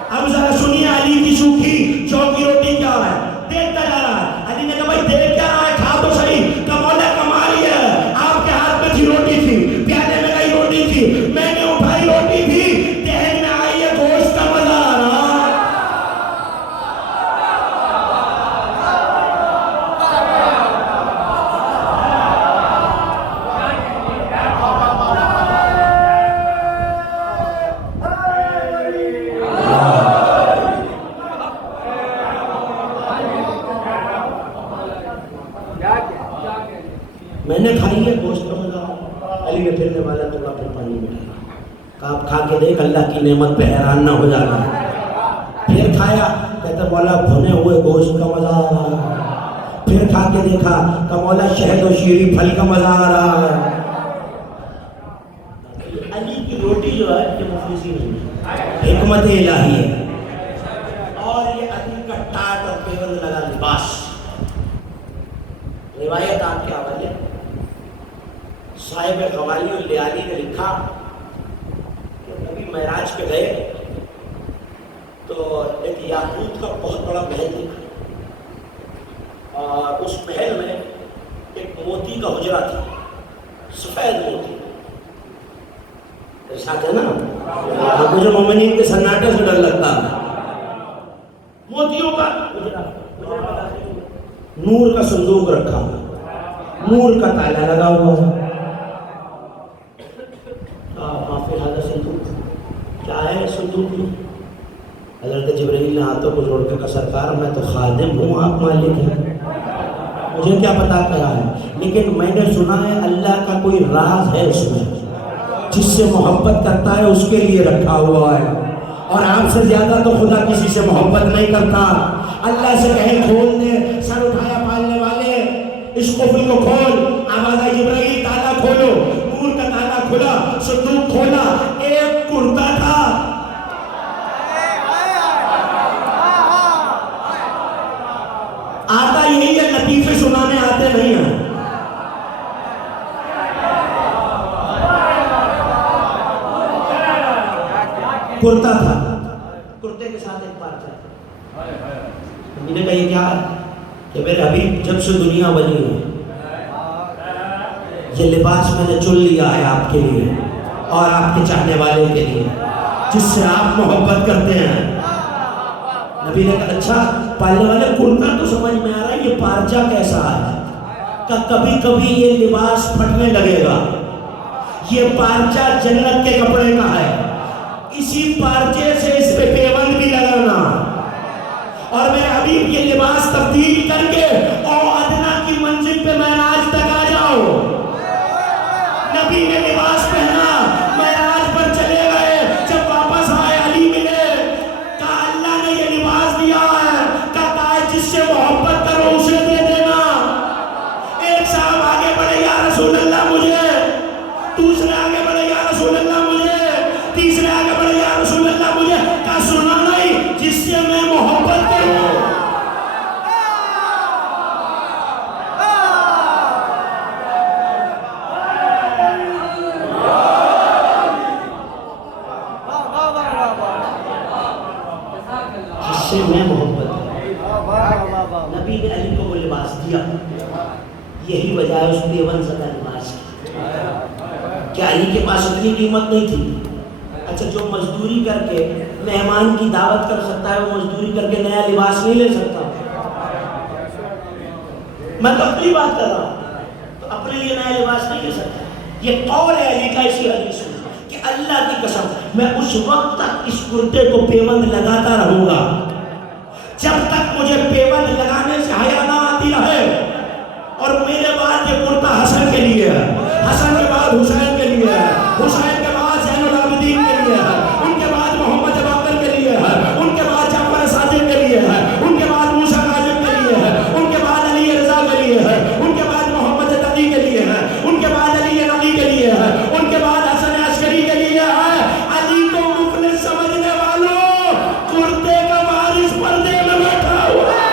اب ذرا سنیے علی کی سوکھی جو کی روٹی کیا ہے، دیکھتا جا رہا ہے۔ علی نے کہا بھائی دیکھ کیا رہا ہے، کھا تو صحیح۔ کہ مولا کمال یہ ہے، آپ کے ہاتھ میں تھی روٹی تھی، پیالے میں گئی روٹی تھی، میں نے اٹھائی روٹی تھی، دہن میں آئی ہے گوشت کا مزہ آ رہا۔ میں نے کھائی ہے گوشت کا مزہ۔ علی نے پھرنے والا توڑا، پھر پانی میں ڈالا، کہا آپ کھا کے دیکھ، اللہ کی نعمت پہ حیران نہ ہو جانا۔ پھر کھایا، کہتا مولا بھنے ہوئے گوشت کا مزہ آ رہا ہے۔ پھر کھا کے دیکھا، کہ مولا شہد و شیریں پھل کا مزہ آ رہا ہے۔ علی کی روٹی جو ہے یہ مفلسی نہیں ہے، حکمت الہی ہے۔ اور یہ علی کا ٹاٹ اور پیوند لگا لباس۔ روایت آپ کے حوالے صاحب قوالی اللیالی نے لکھا کہ نبی معراج پہ گئے تو ایک یاقوت کا بہت بڑا محل دیکھا، اور اس محل میں ایک موتی کا حجرہ تھا، سفید موتی۔ ارشاد ہے نا، مجھے مومنین کے سناٹے سے ڈر لگتا ہے۔ موتیوں کا حجرہ، نور کا صندوق رکھا، نور کا تالا لگا ہوا ہے۔ معافی حاضر صندوق کیا ہے صندوق میں؟ حضرت جبرائیل نے ہاتھوں کو جوڑ کے کہا سرکار میں تو خادم ہوں، آپ مالک ہیں، مجھے کیا پتا کیا ہے، لیکن میں نے سنا ہے اللہ کا کوئی راز ہے اس میں، جس سے محبت کرتا ہے اس کے لیے رکھا ہوا ہے، اور آپ سے زیادہ تو خدا کسی سے محبت نہیں کرتا۔ اللہ سے کہیں کھول دے، سر اٹھایا پالنے والے، اس قفل کو کھول، آواز آئی جبرائیل تالا کھولو، نور کا تالا کھلا، صندوق کھولا، ایک کرتا تھا، آتا یہی ہے، لطیفے سنانے آتے نہیں ہیں۔ کرتا تھا، کرتے کے ساتھ ایک پارچہ تھا۔ میں نے کہا یہ کیا ہے؟ کہ میرے حبیب جب سے دنیا بنی ہے یہ لباس میں نے چن لیا ہے آپ کے لیے اور آپ کے چاہنے والے کے لیے، جس سے آپ محبت کرتے ہیں۔ نبی نے کہا اچھا پالنے والے کرتا تو سمجھ میں آ رہا ہے، یہ پارچہ کیسا ہے؟ کہ کبھی کبھی یہ لباس پھٹنے لگے گا، یہ پارچہ جنت کے کپڑے کا ہے، اسی پارچے سے اس پہ پیوند بھی لگانا، اور میرے حبیب یہ لباس تبدیل کر کے او ادنا کی منزل پہ معراج تک آ جاؤ۔ نبی نے لباس پہنا، معراج پر چلے گئے، جب واپس آئے علی ملے، کہا اللہ نے یہ لباس دیا ہے، کہا جس سے محبت کرو اسے دے دینا۔ ایک صاحب آگے بڑھے یا رسول اللہ مجھے، دوسرے آگے بڑھے یا رسول اللہ مجھے، تیسرے آگے بڑھے یا رسول اللہ مجھے، کہا سنا نہیں جس سے میں محبت کروں۔ جس سے میں محبت کروں۔ کیا. یہی وجہ ہے اس پیون زدہ لباس کی. کیا علی کے پاس اتنی قیمت نہیں تھی؟ اچھا جو مزدوری کر کے مہمان کی دعوت کر سکتا ہے وہ مزدوری کر کے نیا لباس نہیں لے سکتا. میں تو اپنی بات کر رہا ہوں، تو اپنے لیے نیا لباس نہیں لے سکتا. یہ قول ہے علی کا اسی حدیث میں کہ اللہ کی قسم میں اس وقت تک اس کرتے کو پیوند لگاتا رہوں گا جب تک مجھے پیوند لگانے سے حیا نہ آتی رہے. اور میرے بعد یہ کرتا حسن کے لیے ہے، حسن کے بعد حسین کے لیے ہے، حسین کے بعد زین العابدین کے لیے ہے، ان کے بعد محمد باقر کے لیے ہے، ان کے بعد جعفر صادق کے لیے ہے، ان کے بعد موسیٰ کاظم کے لیے ہے، ان کے بعد علی رضا کے لیے ہے، ان کے بعد محمد تقی کے لیے ہے، ان کے بعد علی نقی کے لیے ہے، ان کے بعد حسن عسکری کے لیے ہے. علی کو مفلس سمجھنے والوں، کرتے کا وارث پردے میں بیٹھا ہوا ہے.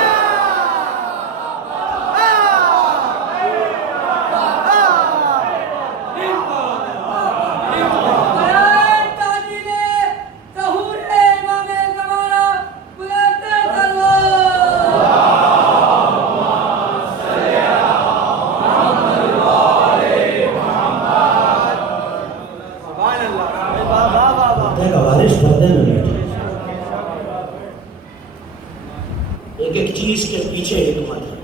ایک ایک چیز کے پیچھے حکمت ہے.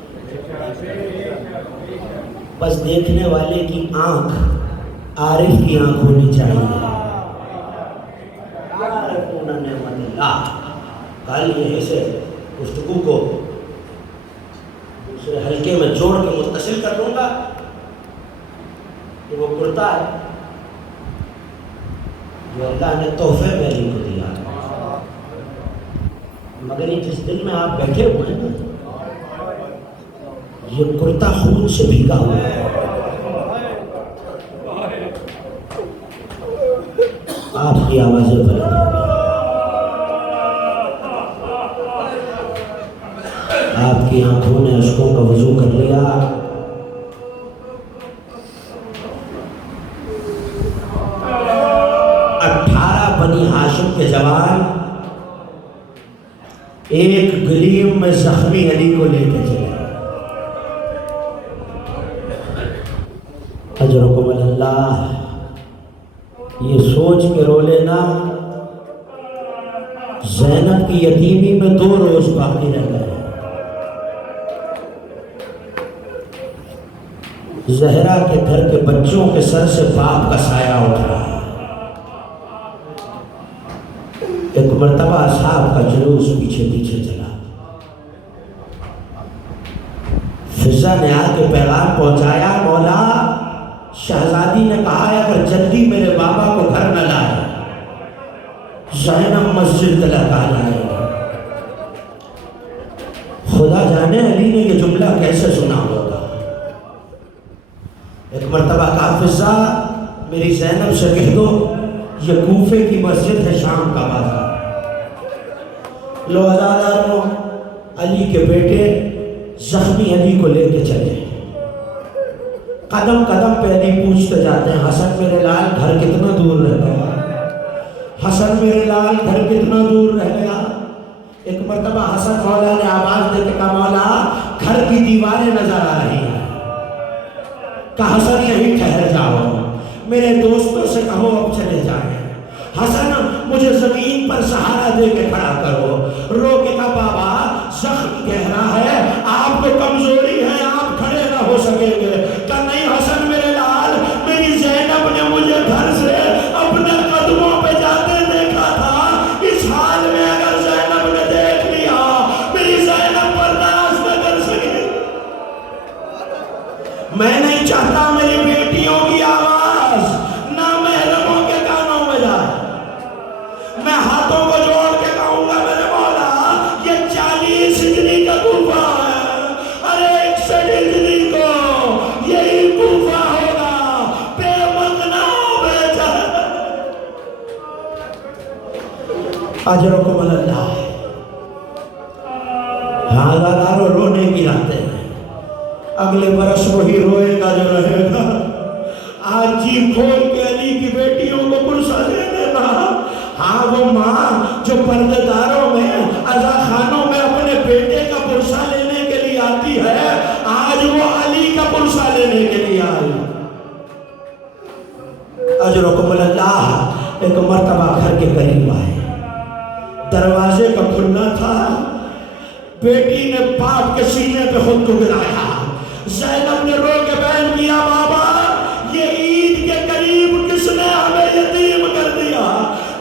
بس دیکھنے والے کی آنکھ عارف کی آنکھ ہونی چاہیے. کل یہیں سے گفتگو کو دوسرے حلقے میں جوڑ کے متصل کر لوں گا کہ وہ کرتا ہے جو اللہ نے تحفے میں علی کو دیا. مگر یہ جس دل میں آپ بیٹھے ہوئے ہیں یہ کرتا خون سے بھیگا ہوا ہے. آپ کی آوازیں بلند ہیں، آپ کی آنکھوں نے اشکوں کا وضو کر لیا. بنی ہاشم کے جوان ایک گلیم میں زخمی علی کو لے کے چلے. اجرکم اللہ. یہ سوچ کے رو لینا زینب کی یتیمی میں 2 روز باقی رہ گئے. زہرا کے گھر کے بچوں کے سر سے باپ کا سایہ اٹھ رہا ہے. ایک مرتبہ اصحاب کا جلوس پیچھے پیچھے چلا. فضا نے آ کے پیغام پہنچایا، مولا شہزادی نے کہا ہے اگر جلدی میرے بابا کو گھر نہ لائے زینب مسجد تلک آ جائے گا. خدا جانے علی نے یہ جملہ کیسے سنا ہوگا. ایک مرتبہ کہا فضا میری زینب سے کہہ دو یہ کوفے کی مسجد ہے، شام کا بازار. لو عزاداروں علی کے بیٹے زخمی علی کو لے کے چلے. قدم قدم پہ علی پوچھتے جاتے ہیں حسن میرے لال گھر کتنا دور رہ گیا، حسن میرے لال گھر کتنا دور رہ گیا. ایک مرتبہ حسن مولا نے آواز دے کے کہا مولا گھر کی دیواریں نظر آ رہی ہیں. کہا حسن یہیں ٹھہر جاؤ، میرے دوستوں سے کہو اب چلے جائیں. حسن مجھے زمین پر سہارا دے کے کھڑا کرو. رو کے کہا بابا زخم گہرا ہے، آپ کو کمزوری ہے، آپ کھڑے نہ ہو سکیں گے. کہا نہیں حسن میرے لال میری زینب نے مجھے گھر سے اپنے قدموں پہ جاتے دیکھا تھا. اس حال میں اگر زینب نے دیکھ لیا میری زینب برداشت نہ کر سکے. میں نہیں چاہتا میری بیٹیوں کی آواز نامحرموں کے کانوں میں جائے. میں ہاتھوں کو جوڑ کے کہوں گا میرے مولا یہ 40 ہجری کا کوفہ ہے، اور 61 ہجری کو یہی کوفہ ہوگا. بے مغنا بے جہل. اجرکم اللہ. ہاں لگارو رونے کی رہتے ہیں، اگلے برس وہی روئے گا جو رہے گا. آج جی کھول کے علی کی بیٹیوں کو پرسہ دے دینا. ہاں وہ ماں جو پردے داروں میں عزا خانوں میں اپنے بیٹے کا پرسہ لینے کے لیے آتی ہے، آج پرسہ لینے کے لیے آئی. اجرکم اللہ. ایک مرتبہ گھر کے قریب آئے, دروازے کا کھلنا تھا, بیٹی نے باپ کے سینے پہ خود کو گرایا. زینب نے رو کے بیان کیا, بابا یہ عید کے قریب کس نے ہمیں یتیم کر دیا.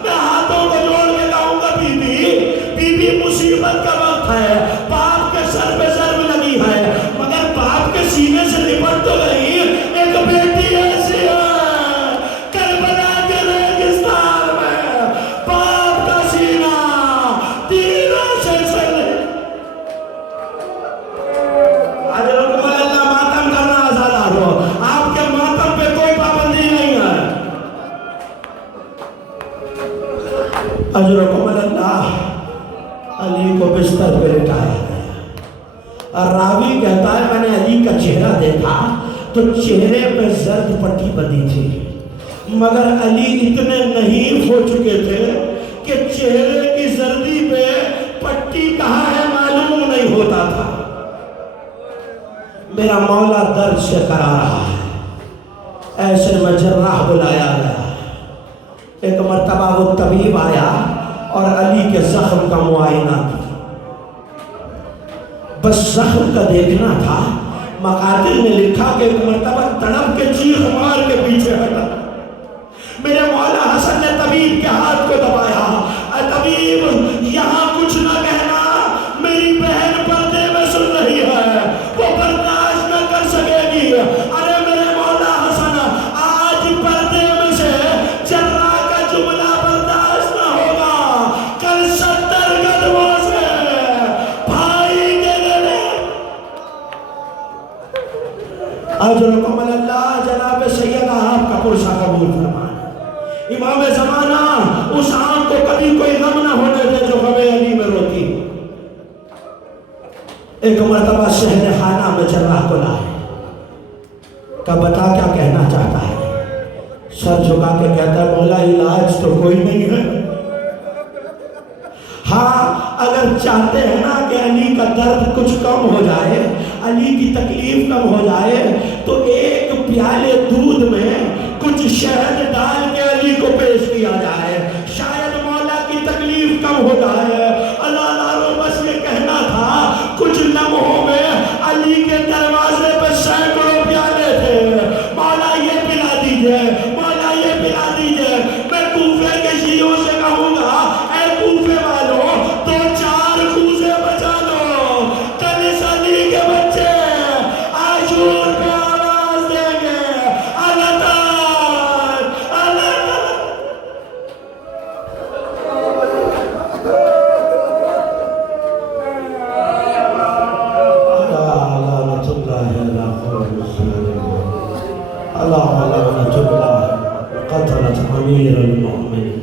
میں ہاتھوں کو جوڑ کے کہوں گا بی بی مصیبت کا وقت ہے, باپ کے سر پہ ضرب لگی ہے, مگر باپ کے سینے سے لپٹ تو گئی. ایک بیٹی ایسی ہے کربلا کے ریگستان میں, باپ کا سینہ تیروں سے چلے. اجرکم اللہ. ماتم کرنا آزاد ہو, آپ کے ماتم پہ کوئی پابندی نہیں ہے. اجرکم اللہ. علی کو بستر پہ لٹایا گیا, اور راوی کہتا ہے میں نے علی کا چہرہ دیکھا تو چہرے پہ زرد پٹی بندھی تھی, مگر علی اتنے نہیں ہو چکے تھے کہ چہرے کی زردی پہ پٹی کہاں ہے معلوم نہیں ہوتا تھا. میرا مولا درد سے کرا رہا ہے, ایسے میں جراح بلایا گیا. ایک مرتبہ وہ طبیب آیا اور علی کے زخم کا معائنہ کیا. بس زخم کا دیکھنا تھا. مقاتل نے لکھا کہ ایک مرتبہ تڑپ کے چیخ مار کے پیچھے ہٹا. میرے مولا حسن نے طبیب کے ہاتھ کو دبایا, اے طبیب یہاں کچھ نہ کہنا, میری بہن پردے میں سن رہی ہے, وہ برداشت نہ کر سکے گی. ارے میرے مولا حسن, آج پردے میں سے جراح کا جملہ برداشت نہ ہوگا, کل 70 قدموں سے بھائی کے گلے. اجرکم اللہ. جناب سیدہ آپ کا پرسہ قبول فرمائے. امام زمانہ اس آنکھ کو کبھی کوئی غم نہ ہونے دے جو غم علی میں روتی. ایک مرتبہ شہر خانہ میں جراح کو لائے, کہ بتا کیا کہنا چاہتا ہے. سر جھکا کے کہتا ہے مولا علاج تو کوئی نہیں ہے. ہاں اگر چاہتے ہیں نا کہ علی کا درد کچھ کم ہو جائے, علی کی تکلیف کم ہو جائے, تو ایک پیالے دودھ میں کچھ شہد ڈال کے علی کو پیش کیا جائے, شاید مولا کی تکلیف کم ہو جائے. اللہ لارو بس یہ کہنا تھا. کچھ لمحوں میں علی کے دروازے پہ سینکڑوں پیالے تھے. مولا یہ پلا دیجئے, مولا یہ پلا دیجئے. میں کوفے کے شیعوں سے کہوں گا, اے کوفے والوں 2-4 کوزے بچا لو, کل اس علی کے بچے عاشور پہ آواز دیں گے, اللہ تعالی اللہ لعنت اللہ علی قوم الظالمین. اللہ لعنت اللہ قتلت امیر المؤمنین.